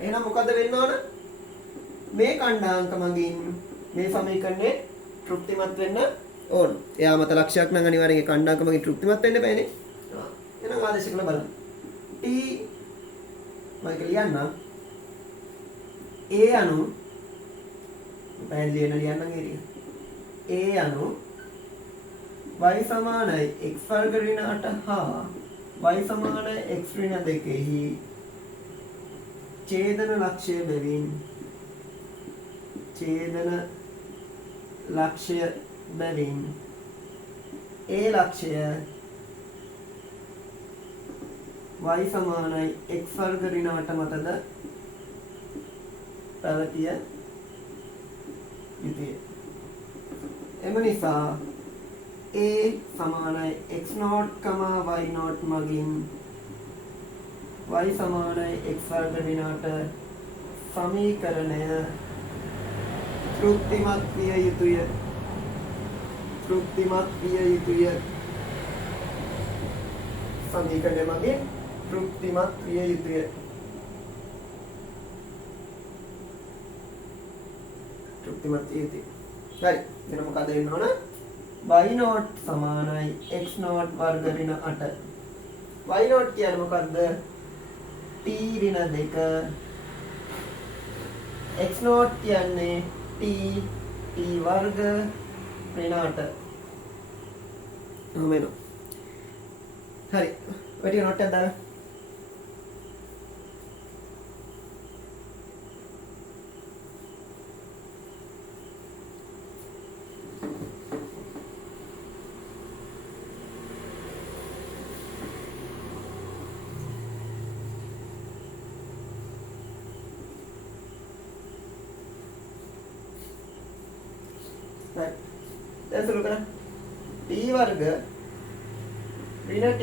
එහෙනම් මොකද්ද වෙන්න ඕන? මේ කණ්ඩායමක මගින් මේ සමීකරණය තෘප්තිමත් වෙන්න ඕන. එයා මත ලක්ෂයක් නම් අනිවාර්යෙන් ඒ කණ්ඩායමක මගින් තෘප්තිමත් වෙන්න බෑනේ. එහෙනම් ආදේශ කරලා බලන්න. t මම ලියන්න a අනු පැහැදිලි වෙන ලියන්නම් ඒරිය. a අනු y සමානයි x වර්ග ඍණ 8 හා y සමාන x ඍණ 2 ඡේදන ලක්ෂය බැවින් ඒ ලක්ෂය y සමානයි x වර්ග ඍණ 8 මතද පැවතිය යුතුය. එම නිසා a සමානයි x0, y0 මගින් y සමානයි x වර්ග ඍණ 8 සමීකරණය තෘප්තිමත් විය යුතුය. සමීකරණය මගින් තෘප්තිමත් විය යුතුය. හරි එතන මොකද වෙන්න ඕන? y0 සමානයි x0 වර්ග ඍණ 8 y0 කියන්නේ මොකද්ද? t ඍණ 2 x0 කියන්නේ t වර්ග ඍණ 8 හරි වැඩි නෝට් එකක් දාන්න. දැන් සුළු කරා t වර්ග ඍණ t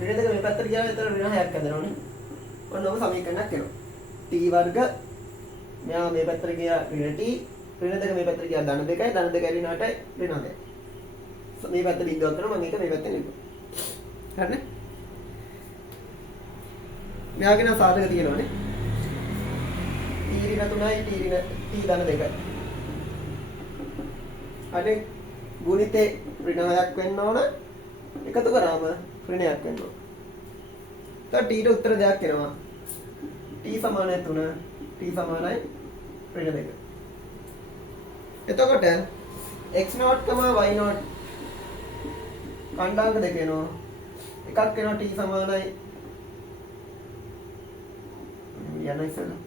ඍණ දෙක මේ පැත්තට ගියාම එතන ඍණ 6ක් හැදෙනවනේ. ඔන්න ඔබ සමීකරණයක් එනවා. t වර්ග මෙයා මේ පැත්තට ගියා ඍණ t ඍණ දෙක මේ පැත්තට ගියා ධන 2යි ධන 2 ඍණ 8යි ඍණ 9යි. මේ පැත්ත බිඳුවක් කරනවා මම ඒක මේ පැත්තෙන් ලියනවා. හරිනේ? මෙයාගේ නම් සාධක තියෙනවානේ. t ඍණ 3යි t ධන 2යි. අනේ ගුණිතේ ඍණ 6ක් වෙන්න ඕන. එකතු කරාම ඍණයක් වෙන්න ඕන. දැන් t ට උත්තර දෙයක් එනවා. t සමානයි 3 t සමානයි ඍණ 2. එතකොට x0, y0 කණ්ඩාංක දෙක එනවා. එකක් එනවා t සමානයි යන ඉස්සෙල්ලා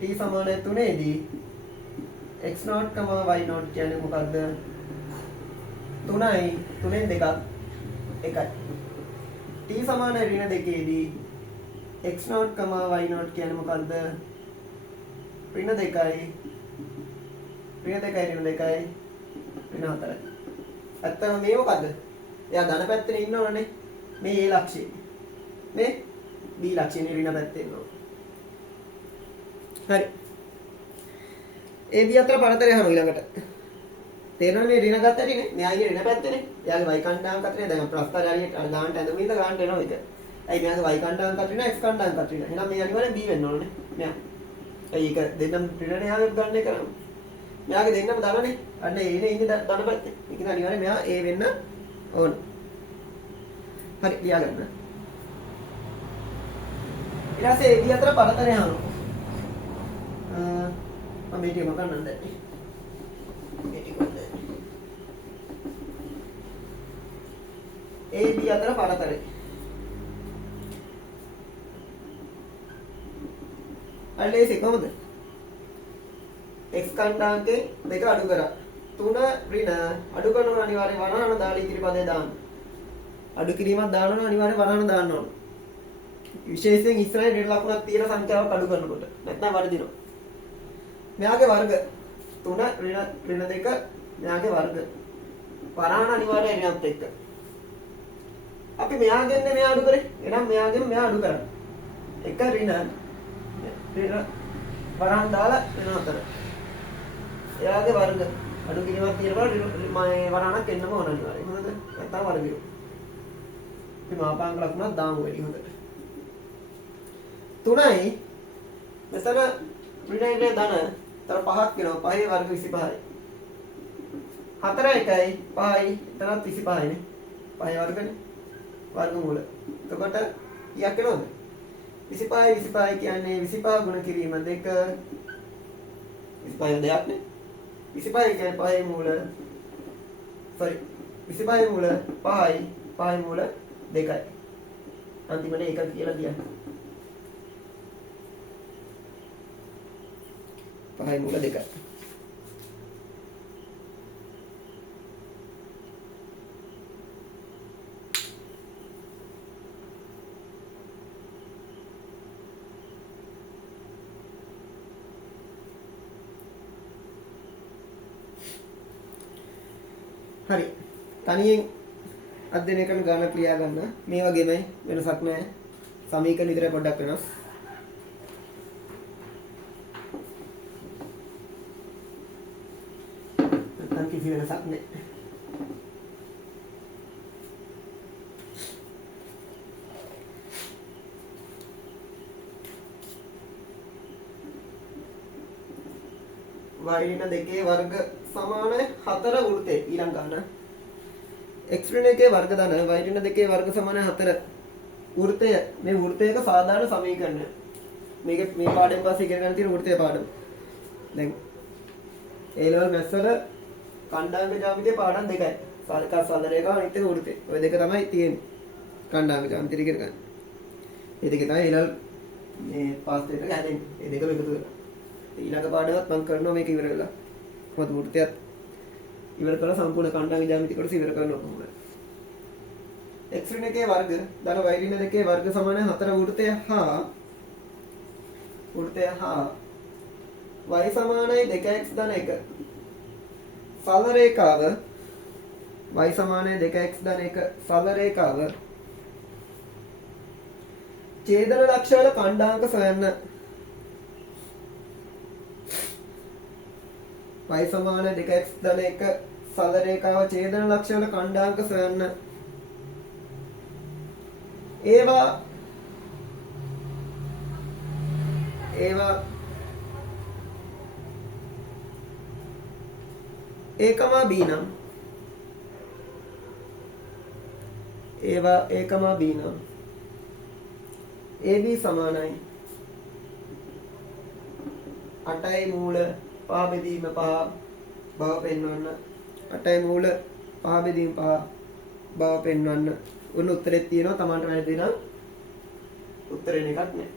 t සමානයි 3 දී x0, y0 කියන්නේ මොකද්ද? 3යි 3න් දෙකක් 1යි. t සමානයි ඍණ 2 දී x0, y0 කියන්නේ මොකද්ද? ඍණ 2යි ඍණ 2යි ඍණ 2යි ඍණ 4යි. ඇත්තම මේ මොකද්ද? එයා ධන පැත්තේ ඉන්නවනේ. මේ a ලක්ෂය. මේ b ලක්ෂය ඍණ පැත්තේ ඉන්නවා. හරි. a b අතර පරතරය අහනවා ඊළඟට. තේරෙනවද මේ ඍණ ගත්ත හැටිනේ? මෙයාගේ ඍණ පැත්තේනේ. එයාගේ y කණ්ඩායම් අතරේ දැන් ප්‍රස්තාර හරියට දාන්න ඇඳුමින්ද ගන්න එනවා ඒක. ඇයි මෙයාගේ y කණ්ඩායම් අතරේ x කණ්ඩායම් අතරේ. එහෙනම් මේ අනිවාර්යෙන් b වෙන්න ඕනේ. මෙයා. ඇයි ඒක දෙන්නම ඍණ යාගේ ගන්න එක කරන්නේ. මෙයාගේ දෙන්නම ධනනේ. අන්න ඒනේ ඉන්නේ ධන පැත්තේ. ඒක අනිවාර්යෙන් මෙයා a වෙන්න ඕන. හරි ලියා ගන්න. ඊට පස්සේ a b අතර පරතරය අහනවා. මම මේක මොකක්ද දැන්නේ? මේක කොහොමද? a b අතර පරතරය. අල්ලේ කොහොමද? x කණ්ඩාංකේ දෙක අඩු කරා. 3 ඍණ අඩු කරනවා අනිවාර්යෙන් වරහන දාලා ඉදිරි පදේ දාන්න. අඩු කිරීමක් දානවා අනිවාර්යෙන් වරහන දාන්න ඕන. විශේෂයෙන් ඉස්සරහින් ඍණ ලකුණක් තියෙන සංඛ්‍යාවක් අඩු කරනකොට නැත්නම් වර්ධිනවා. මෙයාගේ වර්ග 3 ඍණ 2 මෙයාගේ වර්ග. වරහන අනිවාර්යෙන් ඍණත් එක්ක. අපි මෙයාගෙන් මෙයා අඩු කරේ. එහෙනම් මෙයාගෙන් මෙයා අඩු කරා. එක ඍණ වරහන් දාලා ඍණ 4. එයාගේ වර්ග අඩු කිරීමක් තියෙනකොට මේ වරහණක් එන්නම ඕන අනිවාර්යයෙන්. හොඳද? නැත්නම් වර්ගය. අපි මාපාංග ලකුණක් දාමු වැඩි හොඳට. 3යි මෙතන ඍණයේ ධන තර 5ක් වෙනවා. 5ේ වර්ග 25යි. 4 1යි 5යි එතනත් 25යිනේ. 5 වර්ගනේ. වර්ගමූල. එතකොට කීයක් වෙනවද? 25 කියන්නේ 25 ගුණ කිරීම 2 25 දෙයක් නේ. 25 කියන්නේ 5 මූල 25 මූල 5යි 5 මූල 2යි. අන්තිමට ඒක කියලා කියන්න. 5යි මූල 2යි. හරි. තනියෙන් අධ්‍යයනය කරන ගාන ක්‍රියා ගන්න. මේ වගේමයි වෙනසක් නැහැ. සමීකරණ විතරයි පොඩ්ඩක් වෙනස්. නැත්නම් කිසි වෙනසක් නැහැ. y ඍණ 2 වර්ග සමාන 4 වෘත්තේ ඊළඟ ගන්න. x ඍණ 1 වර්ග ධන y ඍණ 2 වර්ග සමාන 4 වෘත්තය. මේ වෘත්තයක සාධාරණ සමීකරණය. මේක මේ පාඩම් පස්සේ ඉගෙන ගන්න තියෙන වෘත්තය පාඩම. දැන් A level maths වල කණ්ඩායම ජ්‍යාමිතිය පාඩම් දෙකයි. සාධක සරල රේඛාව අනිත් එක වෘත්තය. ඔය දෙක තමයි තියෙන්නේ. කණ්ඩායම ජ්‍යාමිතිය ඉගෙන ගන්න. මේ දෙක තමයි A level මේ පාස් දෙක හැදෙන්නේ. මේ දෙකම එකතු කරලා. ඊළඟ පාඩමත් මම කරනවා මේක ඉවර වෙලා. කොහොමද වෘත්තයත් ඉවර කරලා සම්පූර්ණ කණ්ඩායම ජ්‍යාමිතිය කොටස ඉවර කරනවා කොහොමද? x ඍණ 1 වර්ග ධන y ඍණ 2 වර්ග සමාන 4 වෘත්තය හා y සමානයි 2x ධන 1 සරල රේඛාව y සමානයි 2x ධන 1 සරල රේඛාව ඡේදන ලක්ෂ්‍ය වල ඛණ්ඩාංක සොයන්න. y සමාන 2x ධන 1 සරල රේඛාව ඡේදන ලක්ෂ්‍ය වල ඛණ්ඩාංක සොයන්න. ඒවා a, b නම් ඒවා a, b නම් AB සමානයි 8යි මූල 5 බෙදීම 5 බව පෙන්වන්න. 8යි මූල 5 බෙදීම 5 බව පෙන්වන්න. උන් උත්තරේ තියෙනවා Tamanට වැරදි නම් උත්තරේ එකක් නෑ.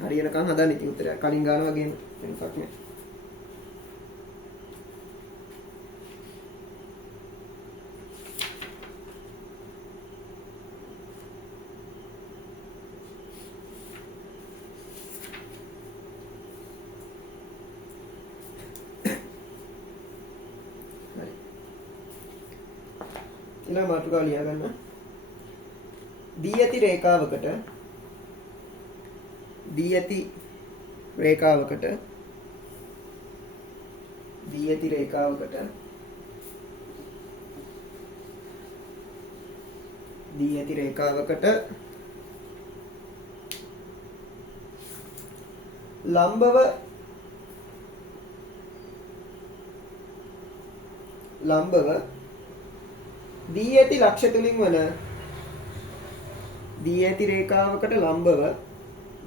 හරියනකම් හදන්න ඉතින් උත්තරයක් කලින් ගාන වගේම වෙනසක් නෑ. ඊළඟ මාතෘකාව ලියා ගන්න. දී ඇති රේඛාවකට ලම්බව දී ඇති ලක්ෂ්‍ය තුලින් වන දී ඇති රේඛාවකට ලම්බව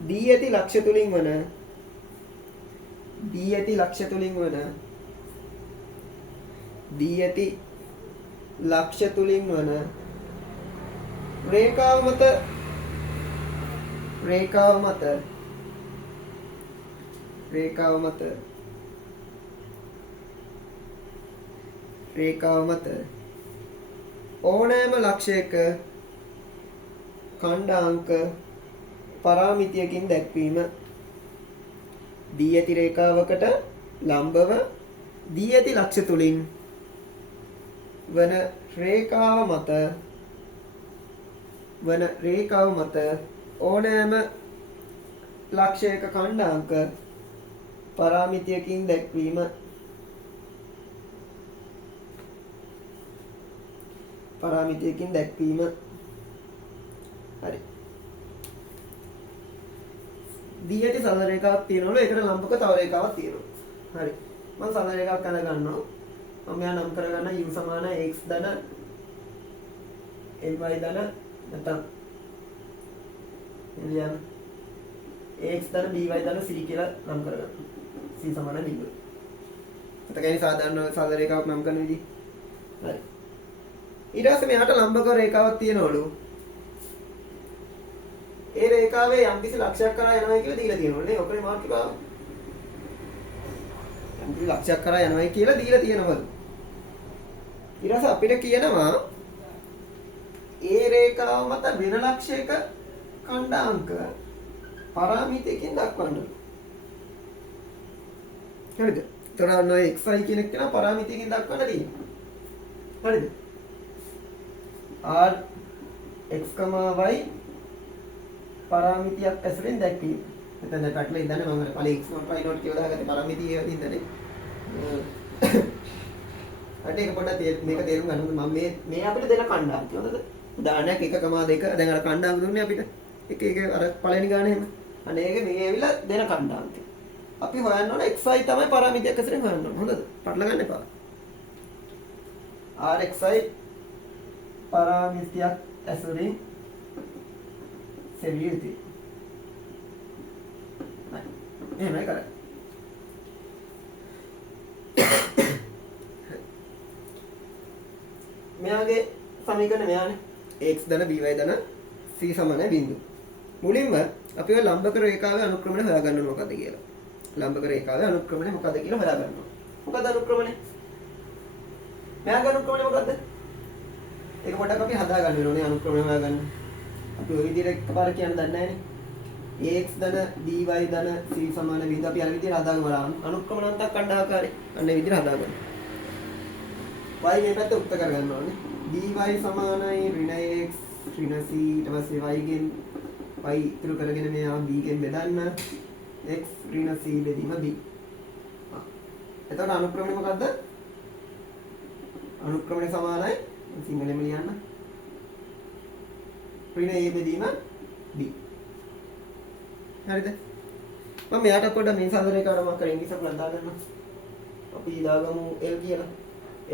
දී ඇති ලක්ෂ්‍ය තුලින් වන රේඛාව මත ඕනෑම ලක්ෂයක ඛණ්ඩාංක පරාමිතියකින් දැක්වීම. දී ඇති රේඛාවකට ලම්බව දී ඇති ලක්ෂ්‍ය තුලින් වන රේඛාව මත ඕනෑම ලක්ෂයක ඛණ්ඩාංක පරාමිතියකින් දැක්වීම. හරි. දී ඇති සරල රේඛාවක් තියෙනවලු ඒකට ලම්බක තව රේඛාවක් තියෙනවා. හරි. මම සරල රේඛාවක් කරලා ගන්නවා. මම මෙයා නම් කරගන්න u සමාන x ධන ly ධන නැත්නම් එළියන x ධන by ධන c කියලා නම් කරගන්න. c සමාන b. එතකයි සාධාරණ සරල රේඛාවක් නම් කරන විදිහ. හරි. ඊට පස්සේ මෙයාට ලම්බක රේඛාවක් තියෙනවලු. ඒ රේඛාවේ යම්කිසි ලක්ෂයක් කරා යනවා කියලා දීලා තියෙනවලු නේ. ඔකනේ මාතෘකාව. යම්කිසි ලක්ෂයක් කරා යනවා කියලා දීලා තියෙනවලු. ඊට පස්සේ අපිට කියනවා ඒ රේඛාව මත වෙන ලක්ෂයක ඛණ්ඩාංක පරාමිතියකින් දක්වන්න. හරිද? එතන xy කියන එක කියන පරාමිතියකින් දක්වන්න තියෙනවා. හරිද? r x, y පරාමිතියක් ඇසුරෙන් දැක්වීම. එතන පැටලෙ ඉඳන් මම කලින් x not y not කියලා දාගත්තේ පරාමිතිය ඉඳනේ. අට එක පොඩ්ඩක් මේක තේරුම් ගන්න. මම මේ අපිට දෙන ඛණ්ඩාංක හොඳද? උදාහරණයක් 1,2 දැන් අර ඛණ්ඩාංක දුන්නේ අපිට. එක අර පළවෙනි ගානේ එහෙම. අනේ ඒක මේ ඇවිල්ලා දෙන ඛණ්ඩාංක. අපි හොයන්න ඕන xy තමයි පරාමිතියක් ඇසුරෙන් හොයන්න ඕන. හොඳද? පටල ගන්න එපා. rxy පරාමිතියක් ඇසුරින් සෙවිය යුතුයි. එහෙමයි කරන්නේ. මෙයාගේ සමීකරණ මෙයානේ. x ධන by ධන c සමාන බිංදු. මුලින්ම අපි ඔය ලම්බක රේඛාවේ අනුක්‍රමණය හොයාගන්න ඕන මොකද්ද කියලා. ලම්බක රේඛාවේ අනුක්‍රමණය මොකද්ද කියලා හොයාගන්න ඕන. මොකද්ද අනුක්‍රමණය? මෙයාගේ අනුක්‍රමණය මොකද්ද? ඒක පොඩ්ඩක් අපි හදාගන්න ඕනේ අනුක්‍රමණය හොයාගන්න. අපි ওই විදිහට එකපාර කියන්න දන්නේ නැහැනේ. ax ධන by ධන c සමාන බිංදු අපි අර විදිහට හදාගමු බලන්න. අනුක්‍රමණාන්තක ඛණ්ඩාකාරය. අන්න ඒ විදිහට හදාගන්න. y මේ පැත්ත උක්ත කරගන්න ඕනේ. dy සමානයි ඍණ x ඍණ c ඊට පස්සේ y ගෙන් y ඉතුරු කරගෙන මෙයා b ගෙන් බෙදන්න x ඍණ c බෙදීම b. එතකොට අනුක්‍රමණය මොකද්ද? අනුක්‍රමණය සමානයි සිංහලෙන්ම ලියන්න. ඍණ a බෙදීම b. හරිද? මම මෙයාට පොඩ්ඩක් මේ සාධරේකාවට මම කරේ ඉංග්‍රීසි අපලන් දාගන්න. අපි දාගමු l කියලා.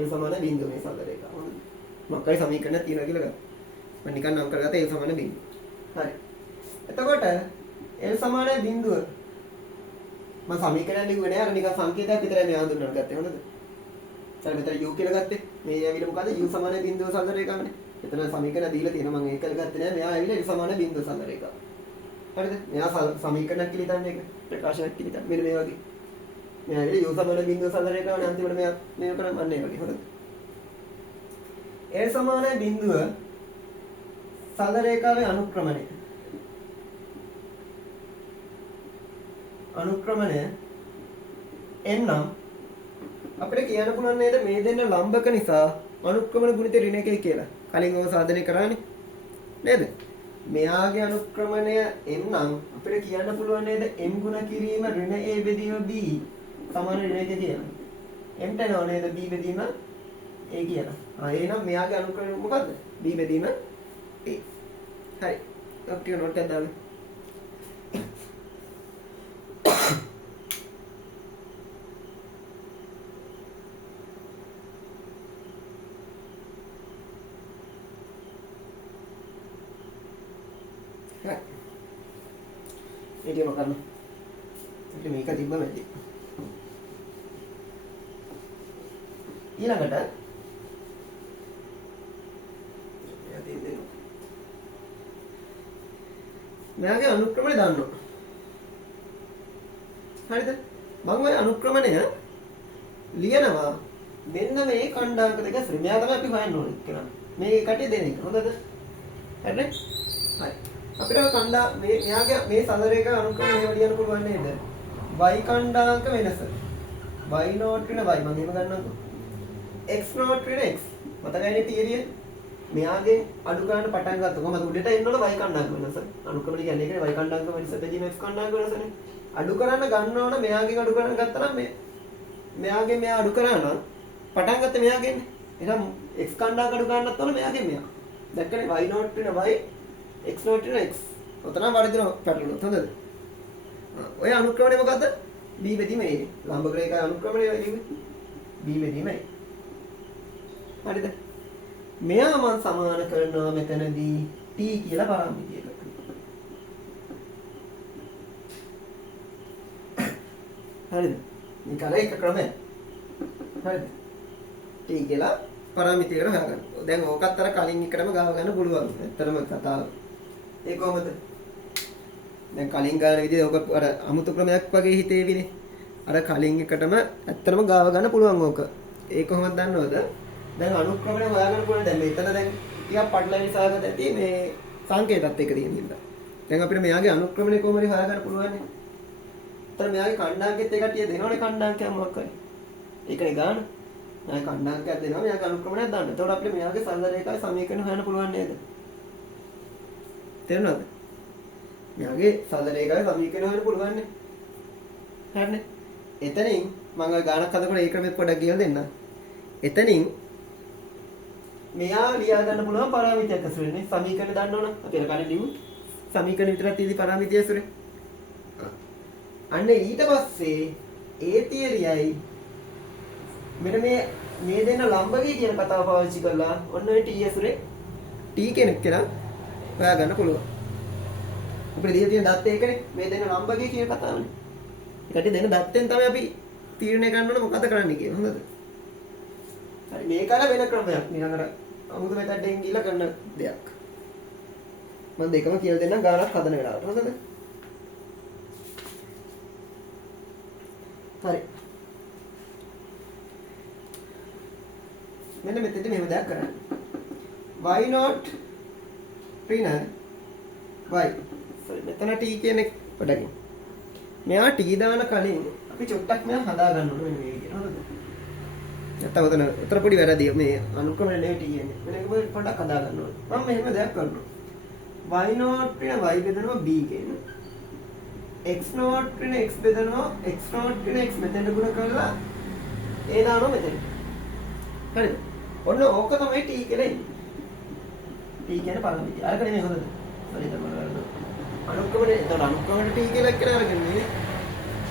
l සමාන බිංදුව මේ සාධරේකාව. හොඳයි. මොකක්යි සමීකරණයක් තියෙනවා කියලා ගන්න. මම නිකන් නම් කරගත්තා l සමාන බිංදුව. හරි. එතකොට l සමාන බිංදුව මම සමීකරණය ලිව්වේ නෑ අර නිකන් සංකේතයක් විතරයි මේ හඳුන්වන්න ගත්තේ. හොඳද? ඊට මෙතන u කියලා ගත්තේ. මේ ඇවිල්ලා මොකද u සමාන බිංදුව සාධරේකාවනේ. එතන සමීකරණ දීලා තියෙනවා මම ඒක ගත්තේ නෑ. මෙයා ඇවිල්ලා l සමාන බිංදුව සාධරේකාව. හරිද? මෙයා සමීකරණයක් කියලා හිතන්නේ ඒක. ප්‍රකාශයක් කියලා හිතන්න. මෙන්න මේ වගේ. මෙයා ඇවිල්ලා u සමාන බිංදුව සාධරේකාවනේ අන්තිමට මෙයා මේක කරන්නේ අන්න ඒ වගේ. හොඳද? l සමාන බිංදුව සාධරේකාවේ අනුක්‍රමණය. අනුක්‍රමණය එන්නම් අපිට කියන්න පුළුවන් නේද මේ දෙන්න ලම්බක නිසා අනුක්‍රමණ ගුණිත ඍණ එකයි කියලා. කලින් ඕක සාධනය කරානේ. නේද? මෙයාගේ අනුක්‍රමණය එන්නම් අපිට කියන්න පුළුවන් නේද m ගුණ කිරීම ඍණ a බෙදීම b සමාන ඍණ එක කියලා. m තනෝ නේද b බෙදීම a කියලා. එහෙනම් මෙයාගේ අනුක්‍රමණය මොකද්ද? b බෙදීම a. හරි. ඔක්ටිය නෝට් එකක් දාන්න. ini makan ini මේක තිබ්බ මැදි ඊළඟට මෙයාගේ අනුක්‍රමණය දාන්න හරිද මම ඔය අනුක්‍රමණය ලියනවා මෙන්න මේ කණ්ඩායම දෙක ශ්‍රී මෙයා තමයි අපි හොයන්න ඕනේ කියලා මේ කටේ දෙන එක හොඳද හරිද හරි අපිට කණ්ඩා මෙයාගේ මේ සාධරේක අනුක්‍රමණය එහෙම ලියන්න පුළුවන් නේද? y කණ්ඩාංක වෙනස. y not වෙන y මම එහෙම ගන්නම්කෝ. x not වෙන x. මතකයිනේ තියරිය. මෙයාගේ අඩු ගන්න පටන් ගත්තොත් කොහමද උඩට එන්න ඕන y කණ්ඩාංක වෙනස. අනුක්‍රමණය කියන්නේ ඒකනේ y කණ්ඩාංක වෙනස බෙදීම x කණ්ඩාංක වෙනසනේ. අඩු කරන්න ගන්න ඕන මෙයාගෙන් අඩු කරන්න ගත්තා නම් මෙයාගෙන් මෙයා අඩු කරා නම් පටන් ගත්ත මෙයාගෙන්නේ. එහෙනම් x කණ්ඩාංක අඩු ගන්නත් ඕන මෙයාගෙන් මෙයා. දැක්කනේ y not වෙන y x not වෙන x. ඔතන වර්ධන පැටලුණොත් හොඳද? ඔය අනුක්‍රමණය මොකද්ද? b බෙදීම a. ලම්බක රේඛාවේ අනුක්‍රමණය වෙන්නේ b බෙදීම a. හරිද? මෙයා මම සමාන කරනවා මෙතනදී t කියලා පරාමිතියකට. හරිද? මේ කල එක ක්‍රමයක්. හරිද? t කියලා පරාමිතියකට හොයාගන්න. දැන් ඕකත් අර කලින් එකටම ගාව ගන්න පුළුවන්. ඇත්තටම කතාව. ඒ කොහොමද? දැන් කලින් ගාන විදිහේ ඔක අර අමුතු ක්‍රමයක් වගේ හිතේවිනේ. අර කලින් එකටම ඇත්තටම ගාව ගන්න පුළුවන් ඕක. ඒ කොහොමද දන්නවද? දැන් අනුක්‍රමණය හොයාගන්න පුළුවන්. දැන් මෙතන දැන් ටිකක් පටලැවිලි සාගත ඇති මේ සංකේතات එක තියෙන හින්දා. දැන් අපිට මෙයාගේ අනුක්‍රමණය කොහොමද හොයාගන්න පුළුවන් නේ? ඒතර මෙයාගේ කණ්ඩාංකෙත් ඒ කටිය දෙනවනේ කණ්ඩාංකයක් මොකක් කරේ. ඒකනේ ගාන. මෙයාගේ කණ්ඩාංකයක් දෙනවා මෙයාගේ අනුක්‍රමණයක් දාන්න. එතකොට අපිට මෙයාගේ සරල රේඛාවේ සමීකරණ හොයන්න පුළුවන් නේද? තේරුණාද? මෙයාගේ සරල රේඛාවේ සමීකරණ හොයන්න පුළුවන් නේ. හරිනේ. එතනින් මම ඔය ගානක් හදනකොට ඒ ක්‍රමෙත් පොඩ්ඩක් කියලා දෙන්න. එතනින් මෙයා ලියා ගන්න පුළුවන් පරාමිතියක් ඇසුරේනේ සමීකරණ දන්න ඕන. අපි අර කලින් ලිව්ව සමීකරණ විතරක් තියෙදි පරාමිතිය ඇසුරේ. අන්න ඊට පස්සේ ඒ තියරියයි මෙන්න මේ දෙන්න ලම්බකේ කියන කතාව පාවිච්චි කරලා ඔන්න ඔය t ඇසුරේ t කෙනෙක් කියලා හොයා ගන්න පුළුවන්. අපිට දීලා තියෙන දත් ඒකනේ මේ දෙන්න ලම්බකේ කියන කතාවනේ. ඒකට දෙන දත්තෙන් තමයි අපි තීරණය ගන්න ඕන මොකද කරන්න කියලා. හොඳද? හරි මේක අර වෙන ක්‍රමයක්. නිකන් අර අමුතු මෙතඩ් එකෙන් ගිහලා කරන දෙයක්. මම දෙකම කියලා දෙන්නම් ගානක් හදන වෙලාවට. හොඳද? හරි. මෙන්න මෙතෙන්ද මෙහෙම දෙයක් කරන්න. y not ඍණ y. sorry මෙතන t කියන්නේ පොඩකින්. මෙයා t දාන කලින් අපි චුට්ටක් මෙයා හදා ගන්න ඕනේ මෙන්න මේ විදිහට. හරිද? නැත්නම් උතර පොඩි වැරදි මේ අනුක්‍රමණය නෙවෙයි කියන්නේ. මේක පොඩ්ඩක් හදා ගන්න ඕනේ. මම මෙහෙම දෙයක් කරනවා. y not වෙන y බෙදනවා b කියන. x not වෙන x බෙදනවා x not වෙන x මෙතෙන්ට ගුණ කරලා a දානවා මෙතෙන්. හරිද? ඔන්න ඕක තමයි t කියලා එන්නේ. t කියන්නේ පරමිතිය. අරක නෙමෙයි හොඳද? හරි තමයි. අනුක්‍රමණය එතකොට අනුක්‍රමණය t කියලා කියලා අරගෙන නේ.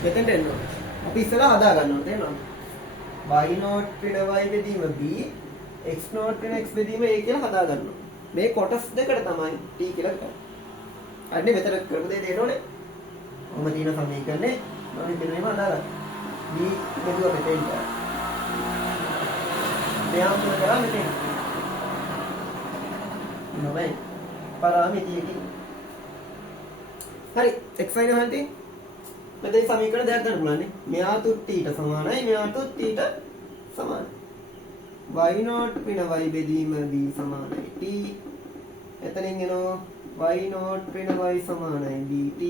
මෙතෙන්ට එන්න ඕනේ. අපි ඉස්සරහ හදා ගන්න ඕනේ තේරෙනවද? y not වෙන y බෙදීම b x not වෙන x බෙදීම a කියලා හදා ගන්නවා. මේ කොටස් දෙකට තමයි t කියලා කියන්නේ. හරිනේ මෙතන කරපු දේ තේරෙනවනේ. ඔහොම තියෙන සමීකරණේ මම මෙතන මේව හදාගන්න. b බෙදුවා මෙතෙන්. මෙයා මොකද කරන්නේ මෙතෙන්? නෝයි පරාමිතියකින්. හරි xy නේ හන්ටි. මෙතන සමීකරණ දෙකක් ගන්න පුළුවන් නේ. මෙයාට t ට සමානයි මෙයාට t ට සමානයි. y not වෙන y බෙදීම b සමානයි t. එතනින් එනවා y not වෙන y සමානයි bt.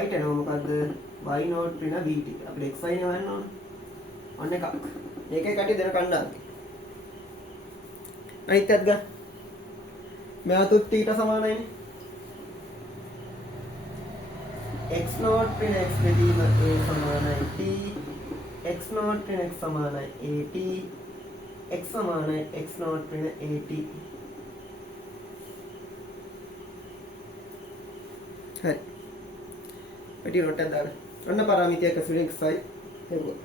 y ට එනවා මොකද්ද? y not වෙන bt. අපිට xy නේ හොයන්න ඕනේ. අන්න එකක්. මේකේ කටි දෙන කණ්ඩායම. අනිත් එකත් ගන්න. මෙයාට t ට සමානයි. x not වෙන x බෙදීම a සමානයි t. x not වෙන x සමානයි at. x සමානයි x not වෙන at. හරි. පිටි රොට් එක දාන්න. ඔන්න පරාමිතියක් ඇසුරෙන් xy හෙව්වා.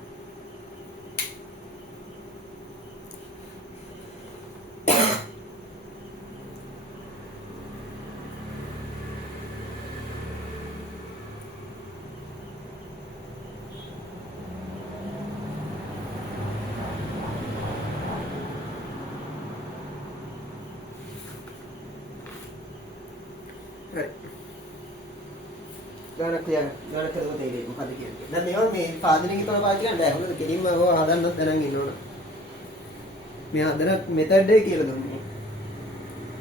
හරි. ගානක් තියන්න. ගානක් කරලා තේරෙයි මොකද කියන්නේ. දැන් මේවා මේ සාධනෙක තමයි පාවිච්චි කරන්න බෑ. හොඳද? කෙලින්ම ඕවා හදන්නත් දැනන් ඉන්න ඕන. මේ හදන මෙතඩ් එක කියලා දුන්නේ.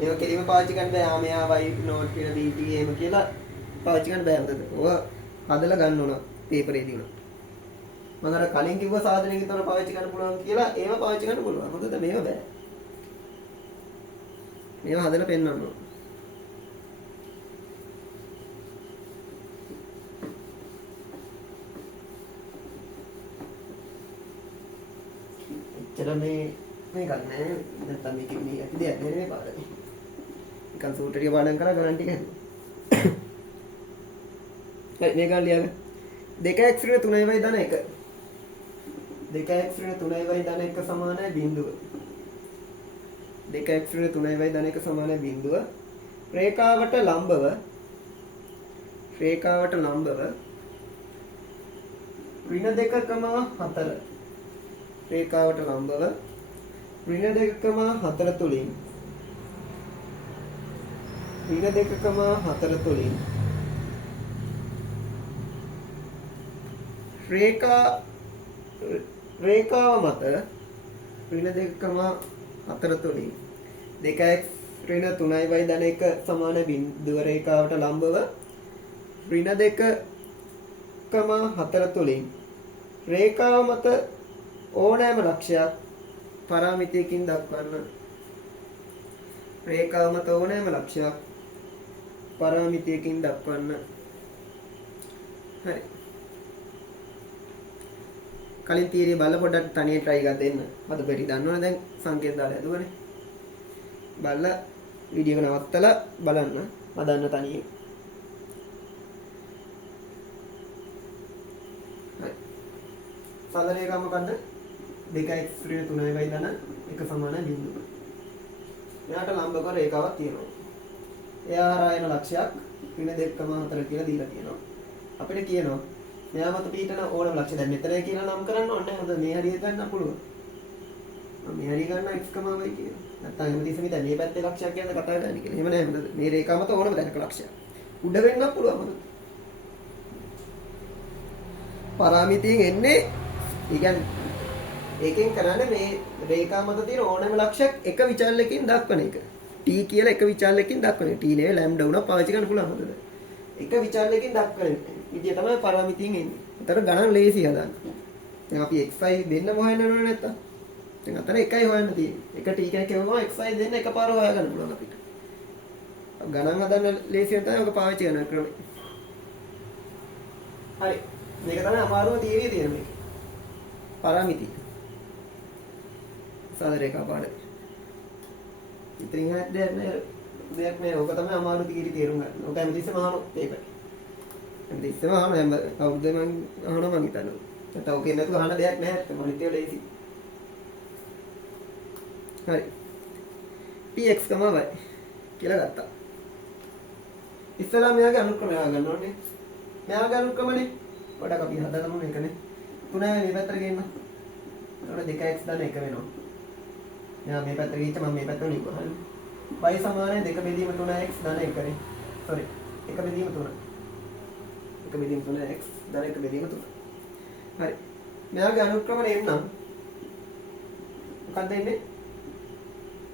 ඒවා කෙලින්ම පාවිච්චි කරන්න බෑ. මෙයා y not කියන dt එහෙම කියලා පාවිච්චි කරන්න බෑ හොඳද? ඕවා හදලා ගන්න ඕන පේපරේදී උන. මම අර කලින් කිව්ව සාධනෙක තමයි පාවිච්චි කරන්න පුළුවන් කියලා ඒවා පාවිච්චි කරන්න පුළුවන්. හොඳද? මේවා බෑ. මේවා හදලා පෙන්නන්න ඕන. चलो मैं करना है නැත්නම් මේක මේ ඇති දෙයක් නෙමෙයි පාඩම. නිකන් සූටර් එක පාඩම් කරා ගණන් ටික. හරි මේ ගන්න ලියන්න. 2x ඍණ 3y ධන 1. 2x ඍණ 3y ධන 1 සමානයි බිඳුව. 2x ඍණ 3y ධන 1 සමානයි බිඳුව. රේඛාවට ලම්බව ඍණ 2,4 රේඛාවට ලම්බව ඍණ 2,4 තුලින් රේඛාව මත ඍණ 2,4 තුලින් 2x ඍණ 3y ධන 1 සමාන බිඳුව රේඛාවට ලම්බව ඍණ 2,4 තුලින් රේඛාව මත ඕනෑම ලක්ෂයක් පරාමිතියකින් දක්වන්න. රේඛාව මත ඕනෑම ලක්ෂයක් පරාමිතියකින් දක්වන්න. හරි. කලින් තීරිය බලලා පොඩ්ඩක් තනියෙන් try එකක් දෙන්න. මට බැරි දන්නවනේ දැන් සංකේත දාලා හදුවනේ. බලලා වීඩියෝ එක නවත්තලා බලන්න. හදන්න තනියෙන්. හරි. සාධනය මොකද්ද? 2x ඍණ 3y ධන 1 සමාන බිඳුව. මෙයාට ලම්බක රේඛාවක් තියෙනවා. එයා හරහා එන ලක්ෂයක් ඍණ 2,4 කියලා දීලා තියෙනවා. අපිට කියනවා මෙයා මත පිටන ඕනම ලක්ෂය. දැන් මෙතන කියලා නම් කරන්න ඕනේ. හොඳ මේ හරිය ගන්න පුළුවන්. මේ හරිය ගන්න x, y කියලා. නැත්නම් හැමතිස්සෙම දැන් මේ පැත්තේ ලක්ෂයක් ගැන කතා කරන්නේ කියලා. එහෙම නෑ හොඳද? මේ රේඛාව මත ඕනම දැනක ලක්ෂයක්. උඩ වෙන්නත් පුළුවන් හොඳද? පරාමිතියෙන් එන්නේ ඒකෙන් කරන්නේ මේ රේඛා මත තියෙන ඕනෑම ලක්ෂයක් එක විචාරලකින් දක්වන එක. t කියලා එක විචාරලකින් දක්වන. t නේ ලැම්ඩා උනා පාවිච්චි කරන්න පුළුවන් හොඳද? එක විචාරලකින් දක්වන විදිය තමයි පරාමිතියෙන් එන්නේ. උතර ගණන් ලේසි හදන්න. දැන් අපි xy දෙන්නම හොයන්න ඕනේ නැත්තම්. දැන් අතන එකයි හොයන්න තියෙන්නේ. එක t කෙනෙක් කියවම xy දෙන්න එකපාර හොයාගන්න පුළුවන් අපිට. ගණන් හදන්න ලේසියෙන් තමයි ඔක පාවිච්චි කරන ක්‍රමය. හරි. මේක තමයි අමාරුම තීරිය තියෙන මේක. පරාමිති. සාධ රේඛා පාඩම. ඉතින් හරියට දෙයක් නෑ. ඔක තමයි අමාරු තීරිය තේරුම් ගන්න. ඔක හැමතිස්සෙම අහනවා පේපර්. හැමතිස්සෙම අහනවා හැම අවුරුද්දේ මම අහනවා මං හිතනවා. නැත්නම් ඔකේ නැතුව අහන දෙයක් නෑ. මොනිටර් වල ලේසි. හරි. px, y කියලා ගත්තා. ඉස්සලා මෙයාගේ අනුක්‍රමය ගන්න ඕනේ. මෙයාගේ අනුක්‍රමනේ. පොඩක් අපි හදාගමු මේකනේ. 3 මේ පැත්තට ගේන්න. එතකොට 2x දාන 1 වෙනවා. මෙයා මේ පැත්තට ගිහින් මම මේ පැත්තට නිකුවා. හරි. y සමානයි 2 බෙදීම 3x දාන 1 නේ. sorry. 1 බෙදීම 3. 1 බෙදීම 3x දාන 1 බෙදීම 3. හරි. මෙයාගේ අනුක්‍රමණය එන්නම්. මොකක්ද එන්නේ?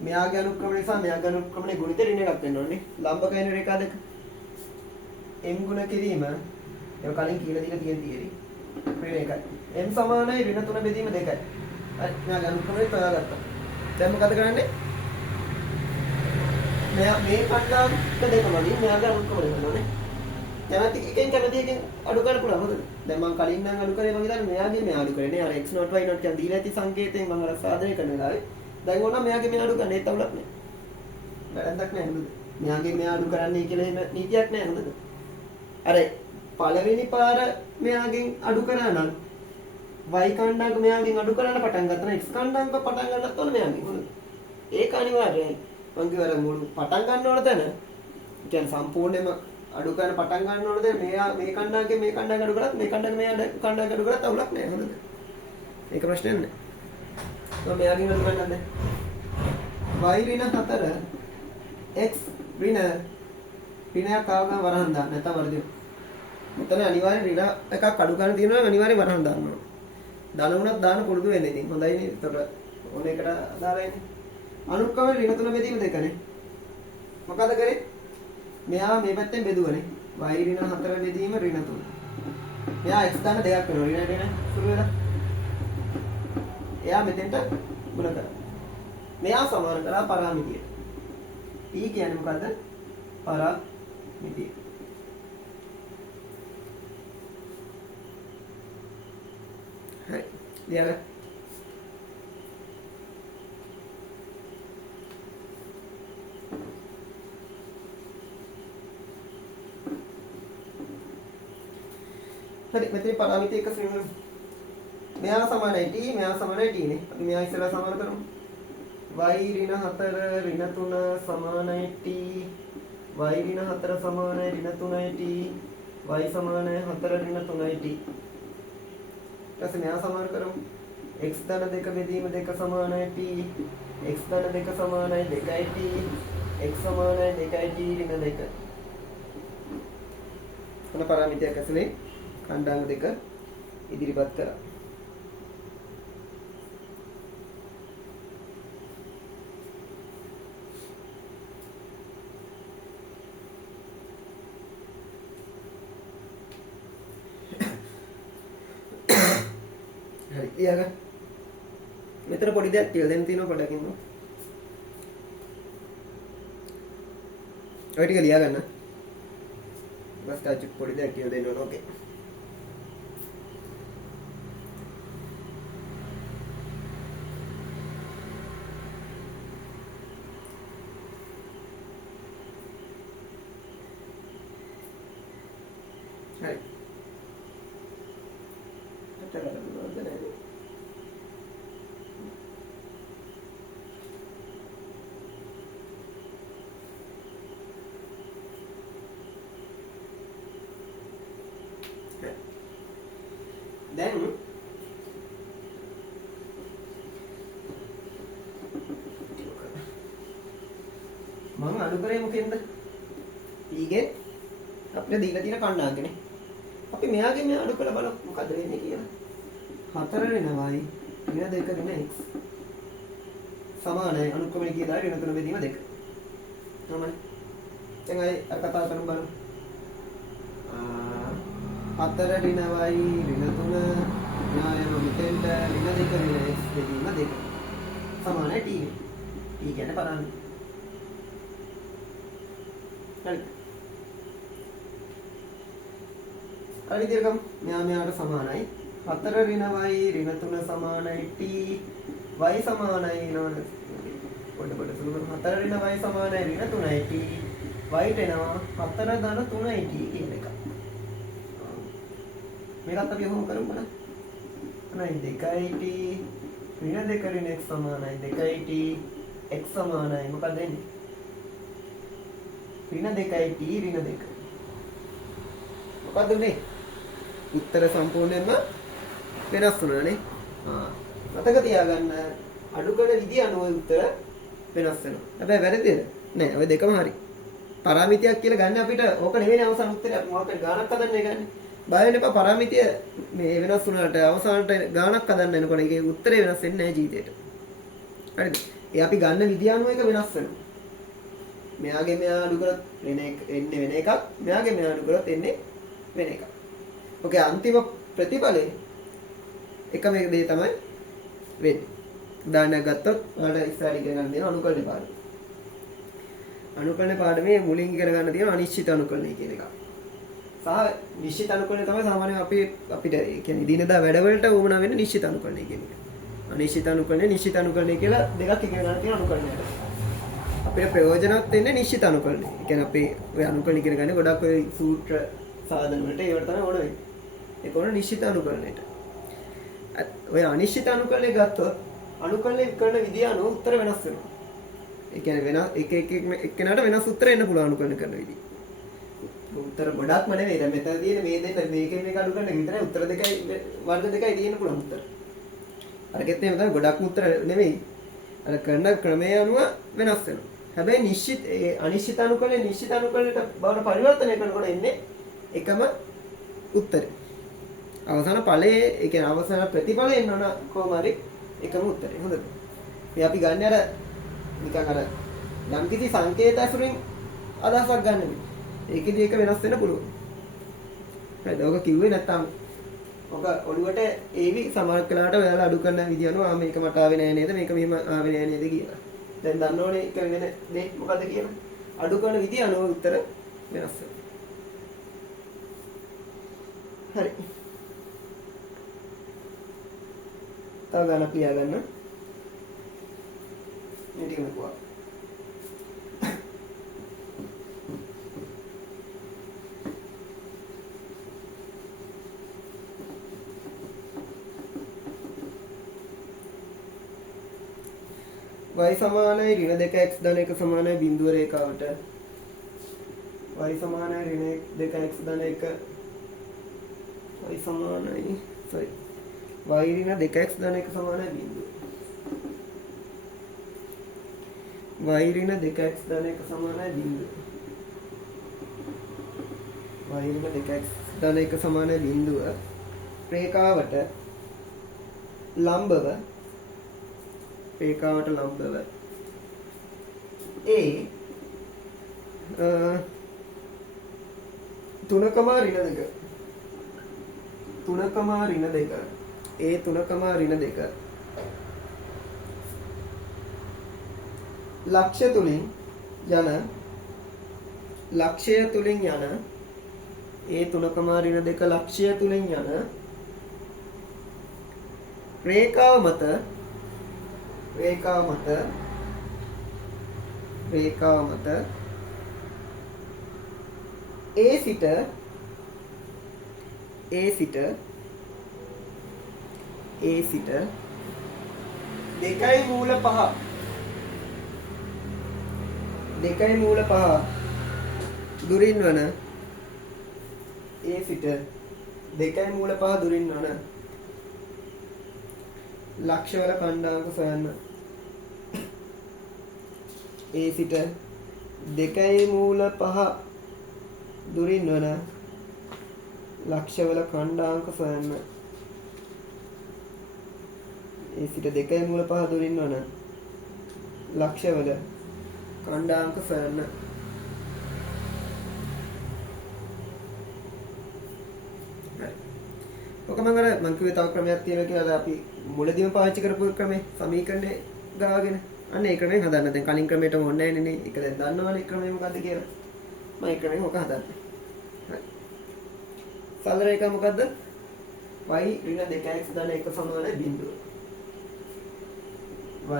මෙයාගේ අනුක්‍රමණය සහ මෙයාගේ අනුක්‍රමණය ගුණිත ඍණ එකක් වෙන්න ඕනේ. ලම්බක වෙන රේඛා දෙක. m ගුණ කිරීම ඒක කලින් කියලා දීලා තියෙන තියරි. ඍණ එකයි. m සමානයි ඍණ 3 බෙදීම 2යි. හරි. මෙයාගේ අනුක්‍රමණය හොයාගත්තා. දැන් මොකද කරන්නේ? මෙයා මේ කණ්ඩායම දෙකම වලින් මෙයාගේ අනුක්‍රමණය කරනවානේ. දැන් එකෙන් කැමති එකෙන් අඩු කරන්න පුළුවන්. මොකද? දැන් මම කලින් නම් අඩු කරේ මම හිතන්නේ මෙයාගේ මෙයා අඩු කරේ නේ. අර x not y not කියන දීලා ඇති සංකේතයෙන් මම අර සාධනය කරන වෙලාවේ දැන් ඕන මෙයාගේ මෙයා අඩු කරන්න ඒත් අවුලක් නෑ. වැරද්දක් නෑ නේද? මෙයාගේ මෙයා අඩු කරන්නයි කියලා එහෙම නීතියක් නෑ නේද? අර පළවෙනි පාර මෙයාගෙන් අඩු කරා නම් y කණ්ඩායමක මෙයාගෙන් අඩු කරන්න පටන් ගත්තා නම් x කණ්ඩායමක පටන් ගන්නත් ඕන මෙයාගෙන්. ඒක අනිවාර්යයි. මං කිව්වා අර මුළු පටන් ගන්න ඕන තැන කියන්නේ සම්පූර්ණයෙන්ම අඩු කරන පටන් ගන්න ඕනද මෙයා මේ කණ්ඩායමේ මේ කණ්ඩායම අඩු කරත් මේ කණ්ඩායමේ මේ කණ්ඩායම අඩු කරත් අවුලක් නෑ හොඳද? ඒක ප්‍රශ්නයක් නෑ. මම මෙයාගෙන් අඩු කරන්නද? y ඍණ 4 x ඍණයක් ආවම වරහන් දාන්න නැත්නම් වර්ධින. මෙතන අනිවාර්යෙන් ඍණ එකක් අඩු කරන්න තියෙනවා නම් අනිවාර්යෙන් වරහන් දාන්න ඕන. දාන උනත් දාන්න පුරුදු වෙන්න ඉතින් හොඳයි නේද? ඒතර ඕන එකට දාලා ඉන්නේ. අනුක්‍රම ඍණ 3 බෙදීම 2නේ. මොකද කරේ? මෙයා මේ පැත්තෙන් බෙදුවනේ. y ඍණ 4 බෙදීම ඍණ 3. මෙයා x දාන්න දෙකක් වෙනවා. ඍණ සුළු වෙලා. එයා මෙතෙන්ට ගුණ කරා. මෙයා සමාන කරා පරාමිතිය. p කියන්නේ මොකද්ද? පරාමිතිය. හරි. ලියලා හරි මෙතන පරාමිතිය එක ශ්‍රේණිය. මෙයා සමානයි t මෙයා සමානයි t නේ. අපි මෙයා ඉස්සෙල්ලා සමාන කරමු. y ඍණ 4 ඍණ 3 සමානයි t y ඍණ 4 සමානයි ඍණ 3යි t y සමානයි 4 ඍණ 3යි t. ඊට මෙයා සමාන කරමු. x ධන 2 බෙදීම 2 සමානයි t x ධන 2 සමානයි 2යි t x සමානයි 2යි t ඍණ 2. මොන පරාමිතියක් ඇසලේ කණ්ඩායම දෙක ඉදිරිපත් කරා. හරි ඊයග මෙතන පොඩි දෙයක් කියලා දෙන්න තියෙනවා පොඩ්ඩක් ඉන්න. ඔය ටික ලියා ගන්න. බස් තාච් පොඩි දෙයක් කියලා දෙන්න ඕන. ඕකේ. හරි. දැන් මම අඩු කරේ මොකෙන්ද? ඊගෙන් අපිට දීලා තියෙන කණ්ඩායමනේ. අපි මෙයාගෙන් මෙයා අඩු කරලා බලමු මොකද වෙන්නේ කියලා. 4 වෙනවයි ඍණ 2 ඍණ x සමානයි අනුක්‍රමණය කියලා ඍණ 3 බෙදීම 2. තමයි. දැන් අර කතා කරමු බලමු. 4 ඍණ y ඍණ 3 මෙයා යනවා මෙතෙන්ට ඍණ 2 ඍණ x බෙදීම 2 සමානයි t. t කියන්නේ පරාමිතිය. හරි. අර විදිහට මෙයාට සමානයි 4 ඍණ y ඍණ 3 සමානයි t y සමානයි නෝන පොඩ සුළු 4 ඍණ y සමානයි ඍණ 3යි t y එනවා 4 ධන 3යි t කියන එක. මේකත් අපි ඔහොම කරමු බලන්න. අනයි 2යි t ඍණ 2 ඍණ x සමානයි 2යි t x සමානයි මොකක්ද එන්නේ? ඍණ 2යි t ඍණ 2. මොකද්ද උනේ? උත්තර සම්පූර්ණයෙන්ම වෙනස් වුණානේ. මතක තියාගන්න අඩු කරන විදිය අනුව උත්තර වෙනස් වෙනවා. හැබැයි වැරදිද? නෑ. ඔය දෙකම හරි. පරාමිතියක් කියලා ගන්න අපිට ඕක නෙවෙයි අවසාන උත්තරය. අපි මොකක්ද ගාණක් හදන්නේ ගන්න. බය වෙන්න එපා පරාමිතිය මේ වෙනස් වුණාට අවසානට ගාණක් හදන්න එනකොට ඒකේ උත්තරේ වෙනස් වෙන්නේ නෑ ජීවිතේට. හරිද? ඒ අපි ගන්න විදිය අනුව ඒක වෙනස් වෙනවා. මෙයාගේ මෙයා අඩු කරොත් එන්නේ වෙන එකක්. මෙයාගේ මෙයා අඩු කරොත් එන්නේ වෙන එකක්. ඔකේ අන්තිම ප්‍රතිඵලය එකම එක දේ තමයි වෙන්නේ. උදාහරණයක් ගත්තොත් ඔයාලට ඉස්සරහ ඉගෙන ගන්න තියෙන අනුකලන පාඩම. අනුකලන පාඩමේ මුලින් ඉගෙන ගන්න තියෙන අනිශ්චිත අනුකලනය කියන එක. සහ නිශ්චිත අනුකලනය තමයි සාමාන්‍යයෙන් අපිට කියන්නේ දිනදා වැඩවලට වුණා වෙන නිශ්චිත අනුකලනය කියන එක. අනිශ්චිත අනුකලනය නිශ්චිත අනුකලනය කියලා දෙකක් ඉගෙන ගන්න තියෙන අනුකලනයට. අපේ ප්‍රයෝජනවත් වෙන්නේ නිශ්චිත අනුකලනය. ඒ කියන්නේ අපි ඔය අනුකලන ඉගෙන ගන්න ගොඩක් ඔය සූත්‍ර සාධන වලට ඒවට තමයි ඕන වෙන්නේ. ඒක ඕන නිශ්චිත අනුකලනයට. ඔය අනිශ්චිත අනුකලනය ගත්තොත් අනුකලනය කරන විදිය අනුව උත්තර වෙනස් වෙනවා. ඒ කියන්නේ වෙනස් එක එක්කෙනාට වෙනස් උත්තර එන්න පුළුවන් අනුකලනය කරන විදිය. උත්තර ගොඩක්ම නෙවෙයි. දැන් මෙතන තියෙන මේ දෙන්න මේකෙන් මේක අඩු කරන විතරයි උත්තර දෙකයි වර්ග දෙකයි තියෙන්න පුළුවන් උත්තර. අරගෙත් මේ තමයි ගොඩක් උත්තර නෙවෙයි. අර කරන ක්‍රමය අනුව වෙනස් වෙනවා. හැබැයි නිශ්චිත අනිශ්චිත අනුකලනය නිශ්චිත අනුකලනයට බවට පරිවර්තනය කරනකොට එන්නේ එකම උත්තරේ. අවසාන ඵලයේ ඒ කියන්නේ අවසාන ප්‍රතිඵලය එන්න ඕන කොහොම හරි එකම උත්තරේ. හොඳද? මේ අපි ගන්න අර නිකන් අර යම්කිසි සංකේත ඇසුරින් අදහසක් ගන්න නෙමෙයි. ඒකෙදි ඒක වෙනස් වෙන්න පුළුවන්. හරිද? ඔක කිව්වේ නැත්තම් ඔක ඔළුවට ඒවි සමහර කලාවට ඔයාලා අඩු කරන විදිය අනුව මේක මට ආවේ නෑ නේද? මේක මෙහෙම ආවේ නෑ නේද කියලා. දැන් දන්නවනේ ඒක වෙන දේ මොකද්ද කියලා. අඩු කරන විදිය අනුව උත්තර වෙනස් වෙනවා. හරි. තව ගණන් ලියා ගන්න. මේ ටික මෙකුවා. y සමානයි ඍණ 2x ධන 1 සමානයි බිඳුව රේඛාවට y සමානයි ඍණ 2x ධන 1 y සමානයි sorry y ඍණ 2x ධන 1 සමානයි බිඳුව y ඍණ 2x ධන 1 සමානයි බිඳුව y ඍණ 2x ධන 1 සමානයි බිඳුව රේඛාවට ලම්බව රේඛාවට ලම්බව a 3, ඍණ 2 a 3, ඍණ 2 ලක්ෂය තුලින් යන a 3, ඍණ 2 ලක්ෂය තුලින් යන රේඛාව මත A සිට දෙකයි මූල පහ දුරින් වන A සිට දෙකයි මූල පහ දුරින් වන ලක්ෂවල කණ්ඩායමක සොයන්න. A සිට දෙකයි මූල පහ දුරින් වන ලක්ෂවල කණ්ඩායමක සොයන්න. A සිට දෙකයි මූල පහ දුරින් වන ලක්ෂවල කණ්ඩායමක සොයන්න. ඔක මම අර මං කිව්වේ තව ක්‍රමයක් තියෙනවා කියලා අපි මුලදීම පාවිච්චි කරපු ක්‍රමේ සමීකරණේ ගාගෙන අන්න ඒ ක්‍රමයෙන් හදන්න. දැන් කලින් ක්‍රමයටම ඕනේ නැහැ නේ. ඒක දැන් දන්නවනේ ක්‍රමය මොකද්ද කියලා. මම ඒ ක්‍රමයෙන් ඔක හදන්නේ. හරි. සරල රේඛාව මොකද්ද? y ඍණ 2x ධන 1 සමානයි බිඳුව.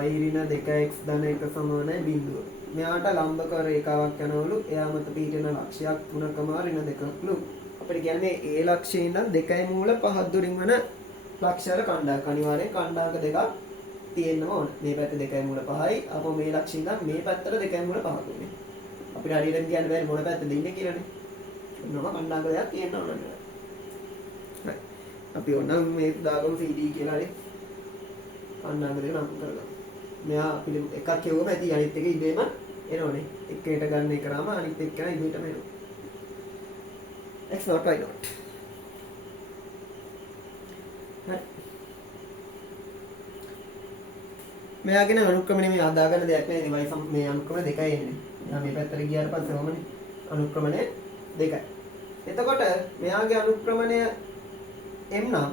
y ඍණ 2x ධන 1 සමානයි බිඳුව. මෙයාට ලම්බක රේඛාවක් යනවලු. එයා මත පිහිටන ලක්ෂයක් 3කම ඍණ 2ක්ලු. අපිට කියන්නේ ඒ ලක්ෂයේ ඉඳන් 2 මූල 5 දුරින් වන ලක්ෂවල කණ්ඩායමක් අනිවාර්යෙන් කණ්ඩායක දෙකක් තියෙන්න ඕන. මේ පැත්තේ 2 මූල 5යි. අපෝ මේ ලක්ෂයේ ඉඳන් මේ පැත්තට 2 මූල 5ක් උනේ. අපිට හරියට කියන්න බැරි මොන පැත්තද ඉන්නේ කියලානේ. මොනවා කණ්ඩායක දෙකක් තියෙන්න ඕන නේද? හරි. අපි ඕනම් මේ දාගමු CD කියලා හරි කණ්ඩායක දෙක නම් කරගමු. මෙයා අපිට එකක් කියවුවම ඇති අනිත් එක ඉදීම එනෝනේ. එකකට ගන්න එක කරාම අනිත් එක කරා ඉදීටම එනවා. x not y not. හරි. මෙයාගෙන අනුක්‍රමණය මේ අදාගන්න දෙයක් නෙවෙයි. මේ අනුක්‍රමණය දෙකයි එන්නේ. මෙයා මේ පැත්තට ගියාට පස්සේ වමනේ අනුක්‍රමණය දෙකයි. එතකොට මෙයාගේ අනුක්‍රමණය m නම්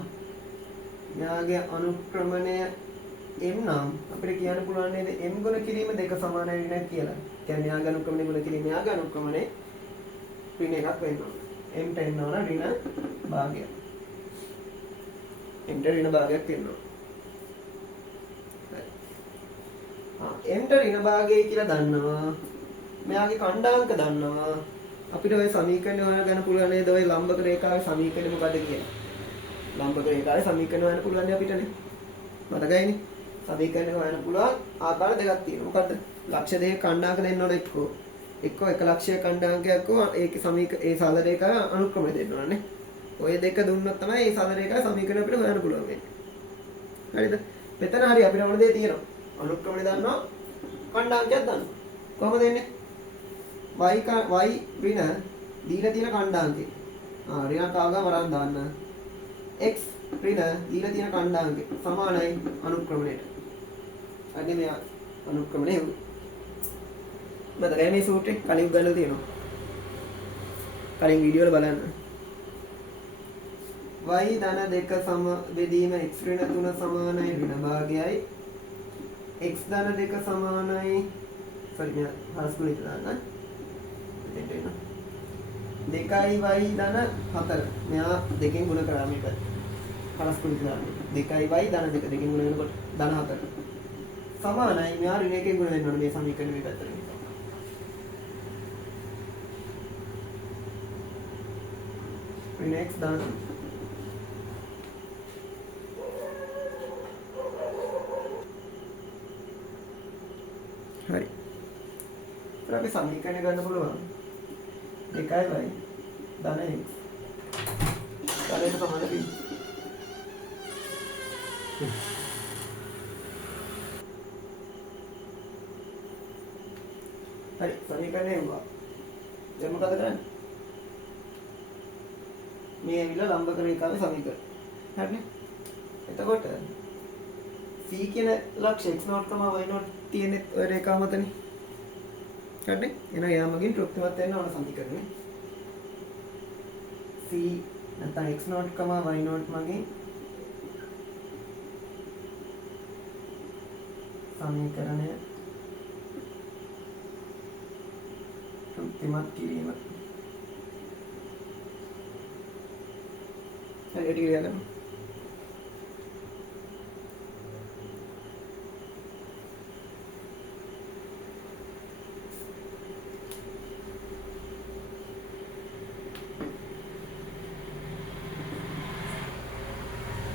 මෙයාගේ අනුක්‍රමණය m නම් අපිට කියන්න පුළුවන් නේද m ගුණ කිරීම දෙක සමාන වෙන්නේ නැහැ කියලා. කියන්නේ මෙයාගේ අනුක්‍රමණය ගුණ කිරීම මෙයාගේ අනුක්‍රමණය ඍණ එකක් වෙනවා. m ට එන්න ඕන ඍණ භාගයක්. m ට ඍණ භාගයක් තියෙනවා. m ට ඍණ භාගය කියලා දන්නවා. මෙයාගේ කණ්ඩාංක දන්නවා. අපිට ওই සමීකරණය හොයාගන්න පුළුවන් නේද ওই ලම්බක රේඛාවේ සමීකරණය මොකද්ද කියලා. ලම්බක රේඛාවේ සමීකරණය හොයන්න පුළුවන් නේ අපිටනේ. මතකයිනේ. සමීකරණය හොයන්න පුළුවන් ආකාර දෙකක් තියෙනවා. මොකද්ද? ලක්ෂ දෙක කණ්ඩාංක දෙන්න ඕන එක්කෝ එක ලක්ෂය කණ්ඩාංකයක් ඒ ඒ සරල රේඛාවේ අනුක්‍රමය දෙන්න ඕනේ. ඔය දෙක දුන්නොත් තමයි මේ සරල රේඛාවේ සමීකරණය අපිට හොයන්න පුළුවන් වෙන්නේ. හරිද? මෙතන හරි අපිට ඕන දේ තියෙනවා. අනුක්‍රමය දන්නවා කණ්ඩාංකයක් දන්නවා. කොහොමද එන්නේ? y ඍණ දීලා තියෙන කණ්ඩාංකේ. ඍණක් ආවම වරන් දාන්න. x ඍණ දීලා තියෙන කණ්ඩාංකේ සමානයි අනුක්‍රමණයට. අද මේ අනුක්‍රමණය මතකයි මේ සූත්‍රේ කලින් ගන්නලා තියෙනවා. කලින් වීඩියෝ වල බලන්න. y ධන 2 සම බෙදීම x ඍණ 3 සමානයි ඍණ භාගයයි x ධන 2 සමානයි මම හරස්කුලිට දාන්න. දෙකයි y ධන 4. මෙයා දෙකෙන් ගුණ කරා මේ පැත්ත. හරස්කුලිට දාන්න. දෙකයි y ධන 2 දෙකෙන් ගුණ වෙනකොට ධන 4. සමානයි මෙයා ඍණ එකෙන් ගුණ වෙන්න ඕනේ මේ සමීකරණය මේ පැත්තට. ඍණ x ධන හරි. අපි සමීකරණය ගන්න පුළුවන්. දෙකයි y ධන x. ධනයට සමාන b. හරි සමීකරණය වුණා. දැන් මොකද කරන්නේ? මේ ඇවිල්ලා ලම්බක රේඛාවේ සමීකරණ. හරිනේ? එතකොට c කියන ලක්ෂ x0, y0 තියෙන ඔය රේඛාව මතනේ. හරිනේ? එහෙනම් යාමකින් තෘප්තිමත් වෙන්න ඕන සමීකරණය. c නැත්නම් x0, y0 මගින් සමීකරණය තෘප්තිමත් කිරීම. හරි ඒක ලියන්න.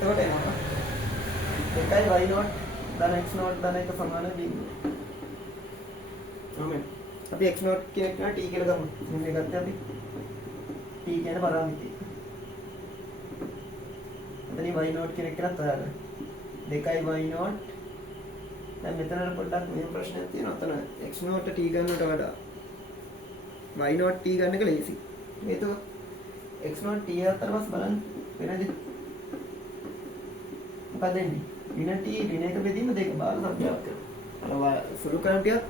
එතකොට එනවා. එකයි y0 ධන x0 ධන 1 සමාන බිඳුව. ඔමෙ. අපි x0 කියන එක t කියලා ගමු. මෙන්න ගත්තා අපි. t කියන පරාමිතිය. එතනින් y0 කියන එක කරත් ඔයාලා. දෙකයි y0. දැන් මෙතන පොඩ්ඩක් මේ ප්‍රශ්නයක් තියෙනවා. අතන x0 t ගන්නට වඩා y0 t ගන්න එක ලේසි. හේතුව x0 t අතර වස් බලන්න වෙනද? මොකද එන්නේ? ඍණ t ඍණ එක බෙදීම දෙක බාල සංඛ්‍යාවක් කරනවා. අර සුළු කරන් ටිකක්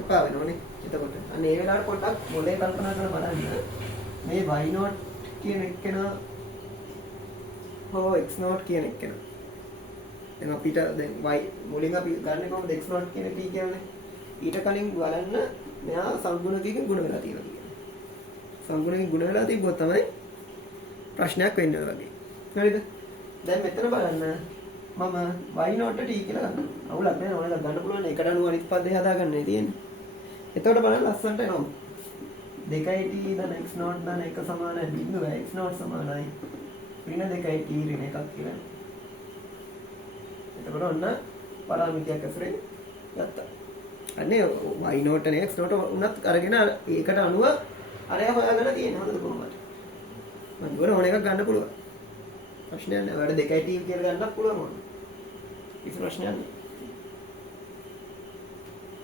එපා වෙනවනේ. එතකොට අන්න ඒ වෙලාවට පොඩ්ඩක් මොලේ කල්පනා කරලා බලන්න. මේ y0 කියන එක්කෙනා හෝ x0 කියන එක නේ. දැන් අපිට දැන් y මුලින් අපි ගන්න කොහොමද x0 කියන t කියන්නේ? ඊට කලින් බලන්න මෙයා සංගුණකකින් ගුණ වෙලා තියෙනවා කියන්නේ. සංගුණකකින් ගුණ වෙලා තිබ්බොත් තමයි ප්‍රශ්නයක් වෙන්නේ වගේ. හරිද? දැන් මෙතන බලන්න මම y0 t කියලා ගන්නවා. අවුලක් නෑ ඕනලා ගන්න පුළුවන් එකට අනුව අනිත් පදේ හදාගන්නයි තියෙන්නේ. එතකොට බලන්න ලස්සනට එනවා. 2t ධන x0 ධන 1 සමානයි බිඳුව x0 සමානයි ඍණ 2t ඍණ 1ක් කියලා. එතකොට ඔන්න පරාමිතියක් ඇසුරෙන් ගත්තා. අනේ y0 නේ x0 උනත් අරගෙන ඒකට අනුව අරය හොයාගෙන තියෙනවා හොඳද කොහොමද? මම ගොඩ ඕන එකක් ගන්න පුළුවන්. ප්‍රශ්නයක් නෑ. වැඩ 2t කියලා ගන්නත් පුළුවන් ඕන. කිසි ප්‍රශ්නයක් නෑ.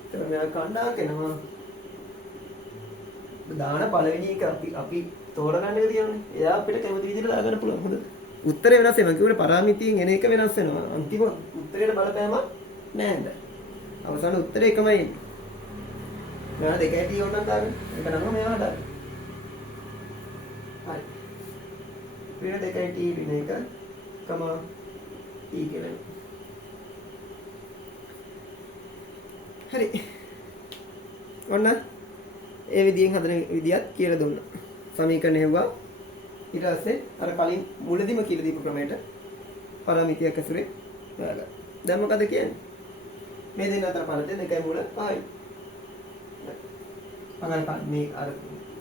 ඒතර මෙයා කණ්ඩා කරනවා දාන පළවෙනි එක අපි තෝරගන්න එක තියෙනනේ. එයා අපිට කැමති විදිහට දාගන්න පුළුවන්. හොඳද? උත්තරේ වෙනස් වෙනවා. කිව්වනේ පරාමිතියෙන් එන එක වෙනස් වෙනවා. අන්තිම උත්තරේට බලපෑමක් නැහැ නේද? අවසාන උත්තරේ එකමයි එන්නේ. මෙයා 2t ඕනනම් දාගන්න. ඒක නම් මෙයා දාගන්න. හරි. ඍණ 2t ඍණ 1 කම t කියලා. හරි. ඔන්න ඒ විදිහෙන් හදන විදියත් කියලා දුන්නා. සමීකරණය හෙව්වා. ඊට පස්සේ අර කලින් මුලදිම කියලා දීපු ක්‍රමයට පරාමිතියක් ඇසුරේ දාගන්න. දැන් මොකද කියන්නේ? මේ දෙන්න අතර පරතේ 2 මුල 5යි. මේ අර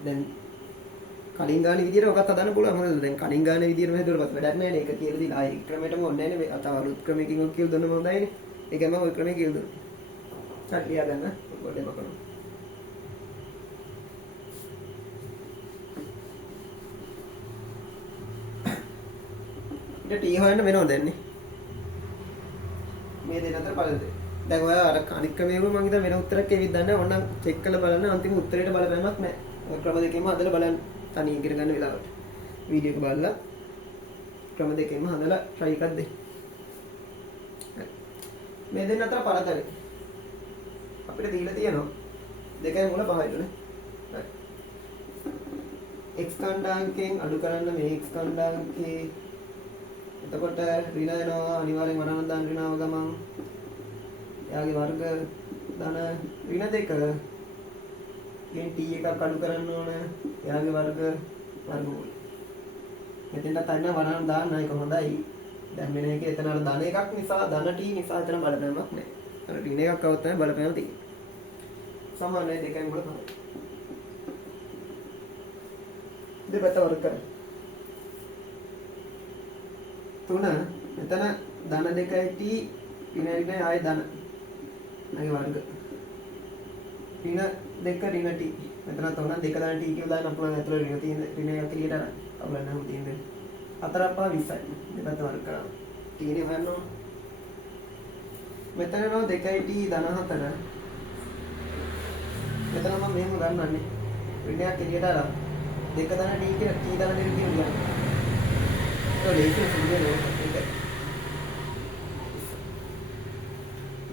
දැන් කලින් ගාන විදියට ඔකත් හදන්න පුළුවන්. හොඳද? දැන් කලින් ගාන විදියට මෙහෙ දුරපත් වැඩක් නැහැ නේ. ඒක කියලා දීලා ආයෙ ක්‍රමයටම ඕනේ නැහැ නේ. අතව අලුත් ක්‍රමයකින් ඔක් කියලා දුන්නම හොඳයිනේ. ඒකම ඔය ක්‍රමය කියලා දුන්නා. හරි ලියා ගන්න. ඔයගොල්ලෝ කරනවා. ඊට t හොයන්න වෙනවද දැන් නේ? මේ දෙන්න අතර බලද. දැන් ඔයා අර අනිත් ක්‍රමයේ මම හිතා වෙන උත්තරයක් එවිත් දන්නේ. ඕනනම් චෙක් කරලා බලන්න අන්තිම උත්තරේට බලපෑමක් නැහැ. ඔය ක්‍රම දෙකෙන්ම හදලා බලන්න. තනියෙන් ඉගෙන ගන්න වෙලාවට. වීඩියෝ එක බලලා ක්‍රම දෙකෙන්ම හදලා try එකක් දෙන්න. මේ දෙන්න අතර පරතරය අපිට දීලා තියෙනවා 2 මුල 5යිනේ. හරි. x කණ්ඩායමකින් අඩු කරන්න මේ x කණ්ඩායමකේ එතකොට ඍණ එනවා අනිවාර්යෙන් වරණ දාන ඍණව ගමන් එයාගේ වර්ග ධන ඍණ 2 ගෙන් t එකක් අඩු කරන්න ඕන එයාගේ වර්ග වර්ගමූල. මෙතෙන්ට තන්න වරණ දාන්න එක හොඳයි. දැන් මෙන්න එකේ එතන අර ධන එකක් නිසා ධන t නිසා එතන බලපෑමක් නැහැ. අර ඍණ එකක් આવත් තමයි බලපෑම තියෙන්නේ. සමානයි 2 මුල 5. දෙපැත්ත වර්ග කරන්න. 3 මෙතන ධන 2යි t ඍණ ආයේ ධන ආයේ වර්ග ඍණ 2 ඍණ t මෙතන 3 2 ධන t කියලා දාන්න පුළුවන්. අතල ඍණ තියෙන ඍණ එක එළියට අරන් අවුලක් නැහැ තියෙන්නේ 4 පහ 20යි දෙපැත්ත වර්ග කරනවා. t නේ හොයන්න මෙතන නෝ 2යි t ධන 4 මෙතන මම මෙහෙම ගන්නන්නේ ඍණයක් එළියට අරන් 2 ධන t කියලා t ධන 2 කියලා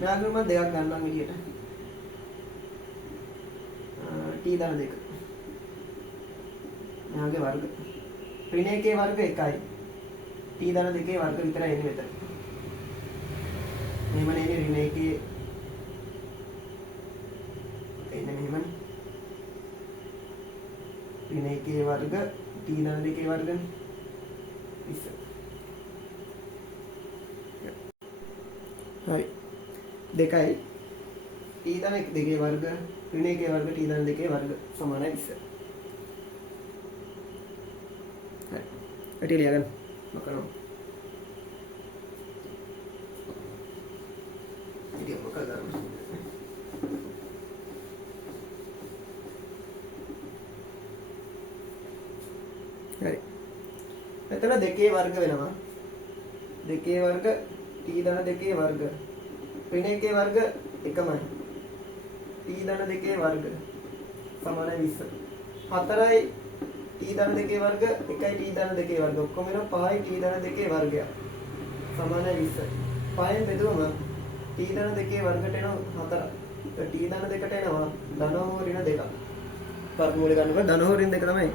මෙයාගේ මම දෙකක් ගන්නම් එළියට. t ධන 2. මෙයාගේ වර්ග. ඍණ 1 වර්ග 1යි. t ධන 2 වර්ග විතරයි එන්නේ මෙතන. මෙහෙම නේ ඍණ 1 එන්නේ මෙහෙමනේ. ඍණ 1 වර්ග t ධන 2 වර්ගනේ. හරි 2යි t ධන 2 වර්ග ඍණ 1 වර්ග t ධන 2 වර්ග සමානයි 20. හරි ඇටි ලියා ගන්න මොකක්ද ඉතින් මොකක්ද හරි මෙතන 2 වර්ග වෙනවා 2 වර්ග t ධන 2 වර්ග ඍණ 1 වර්ග එකමයි t ධන 2 වර්ග සමානයි 20 4යි t ධන 2 වර්ග 1යි t ධන 2 වර්ග ඔක්කොම වෙනවා 5යි t ධන 2 වර්ගය සමානයි 20 5ෙන් බෙදුවම t ධන 2 වර්ගට එනවා 4 t ධන 2ට එනවා ධන හෝ ඍණ 2ක් වර්ගමූල ගන්නකොට ධන හෝ ඍණ 2 තමයි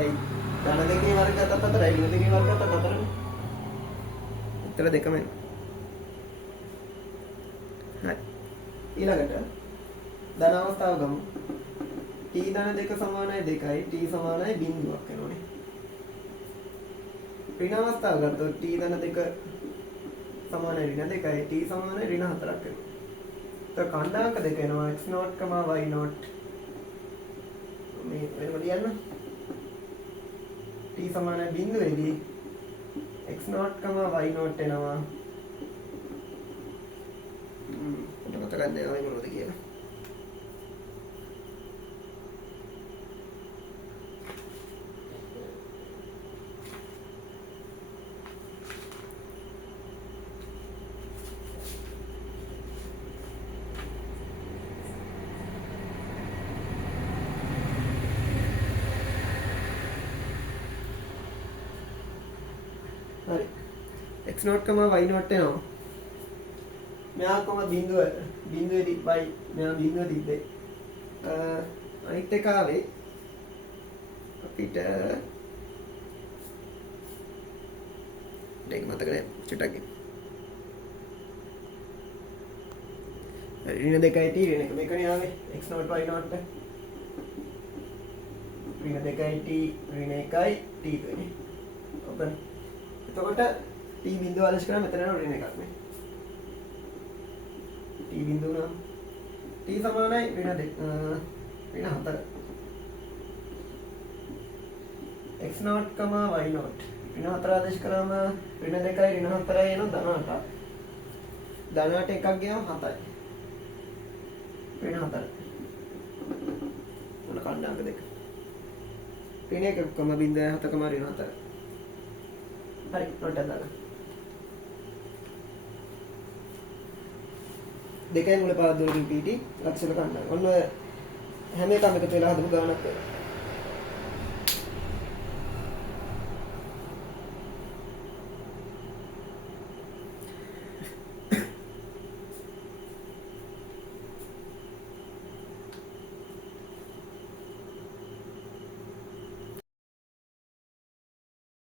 ඇයි ධන 2 වර්ග ගත්තත් 4යි ඍණ 2 වර්ග ගත්තත් 4නේ උත්තර දෙකම එනවා. හරි. ඊළඟට ධන අවස්ථාව ගමු. t ධන 2 සමානයි 2යි t සමානයි බිංදුවක් වෙනෝනේ. ඍණ අවස්ථාව ගත්තොත් t ධන 2 සමානයි ඍණ 2යි t සමානයි ඍණ 4ක් වෙනවා. તો කණ්ඩාංක දෙක එනවා x0, y0 මේ වෙනම ලියන්න. t සමානයි බිංදුවේදී x0, y0 එනවා. මතක ගන්න ඕනේ මොනවද කියලා. හරි. x0, y0 එනවා. මෙයා කොහොම බිංදුවේ තිබ්බයි මෙයා බිංදුව තිබ්බේ. අනිත් එක ආවේ අපිට දෙක මතක නැහැ චුට්ටක්. ඍණ 2යි t ඍණ 1 මේකනේ ආවේ x0 y0 ට. ඍණ 2යි t ඍණ 1යි t වෙන්නේ. ඔබ එතකොට t බිංදුව ආදේශ කරා මෙතන යන ඍණ එකක් නේ. t බිංදුව නම් t සමානයි ඍණ 4. x0, y0 ඍණ 4 ආදේශ කරාම ඍණ 2යි ඍණ 4යි එන ධන 8. ධන 8 එකක් ගියාම 7යි. ඍණ 4. මොන කණ්ඩාංක දෙක. ඍණ 1, 0.7, ඍණ 4. හරි නොට දාන්න. දෙකෙන් මුල පාද දුරකින් පීටි ලක්ෂණ ගන්න. ඔන්න හැම එකම එකතු වෙලා හදපු ගානක් වෙනවා.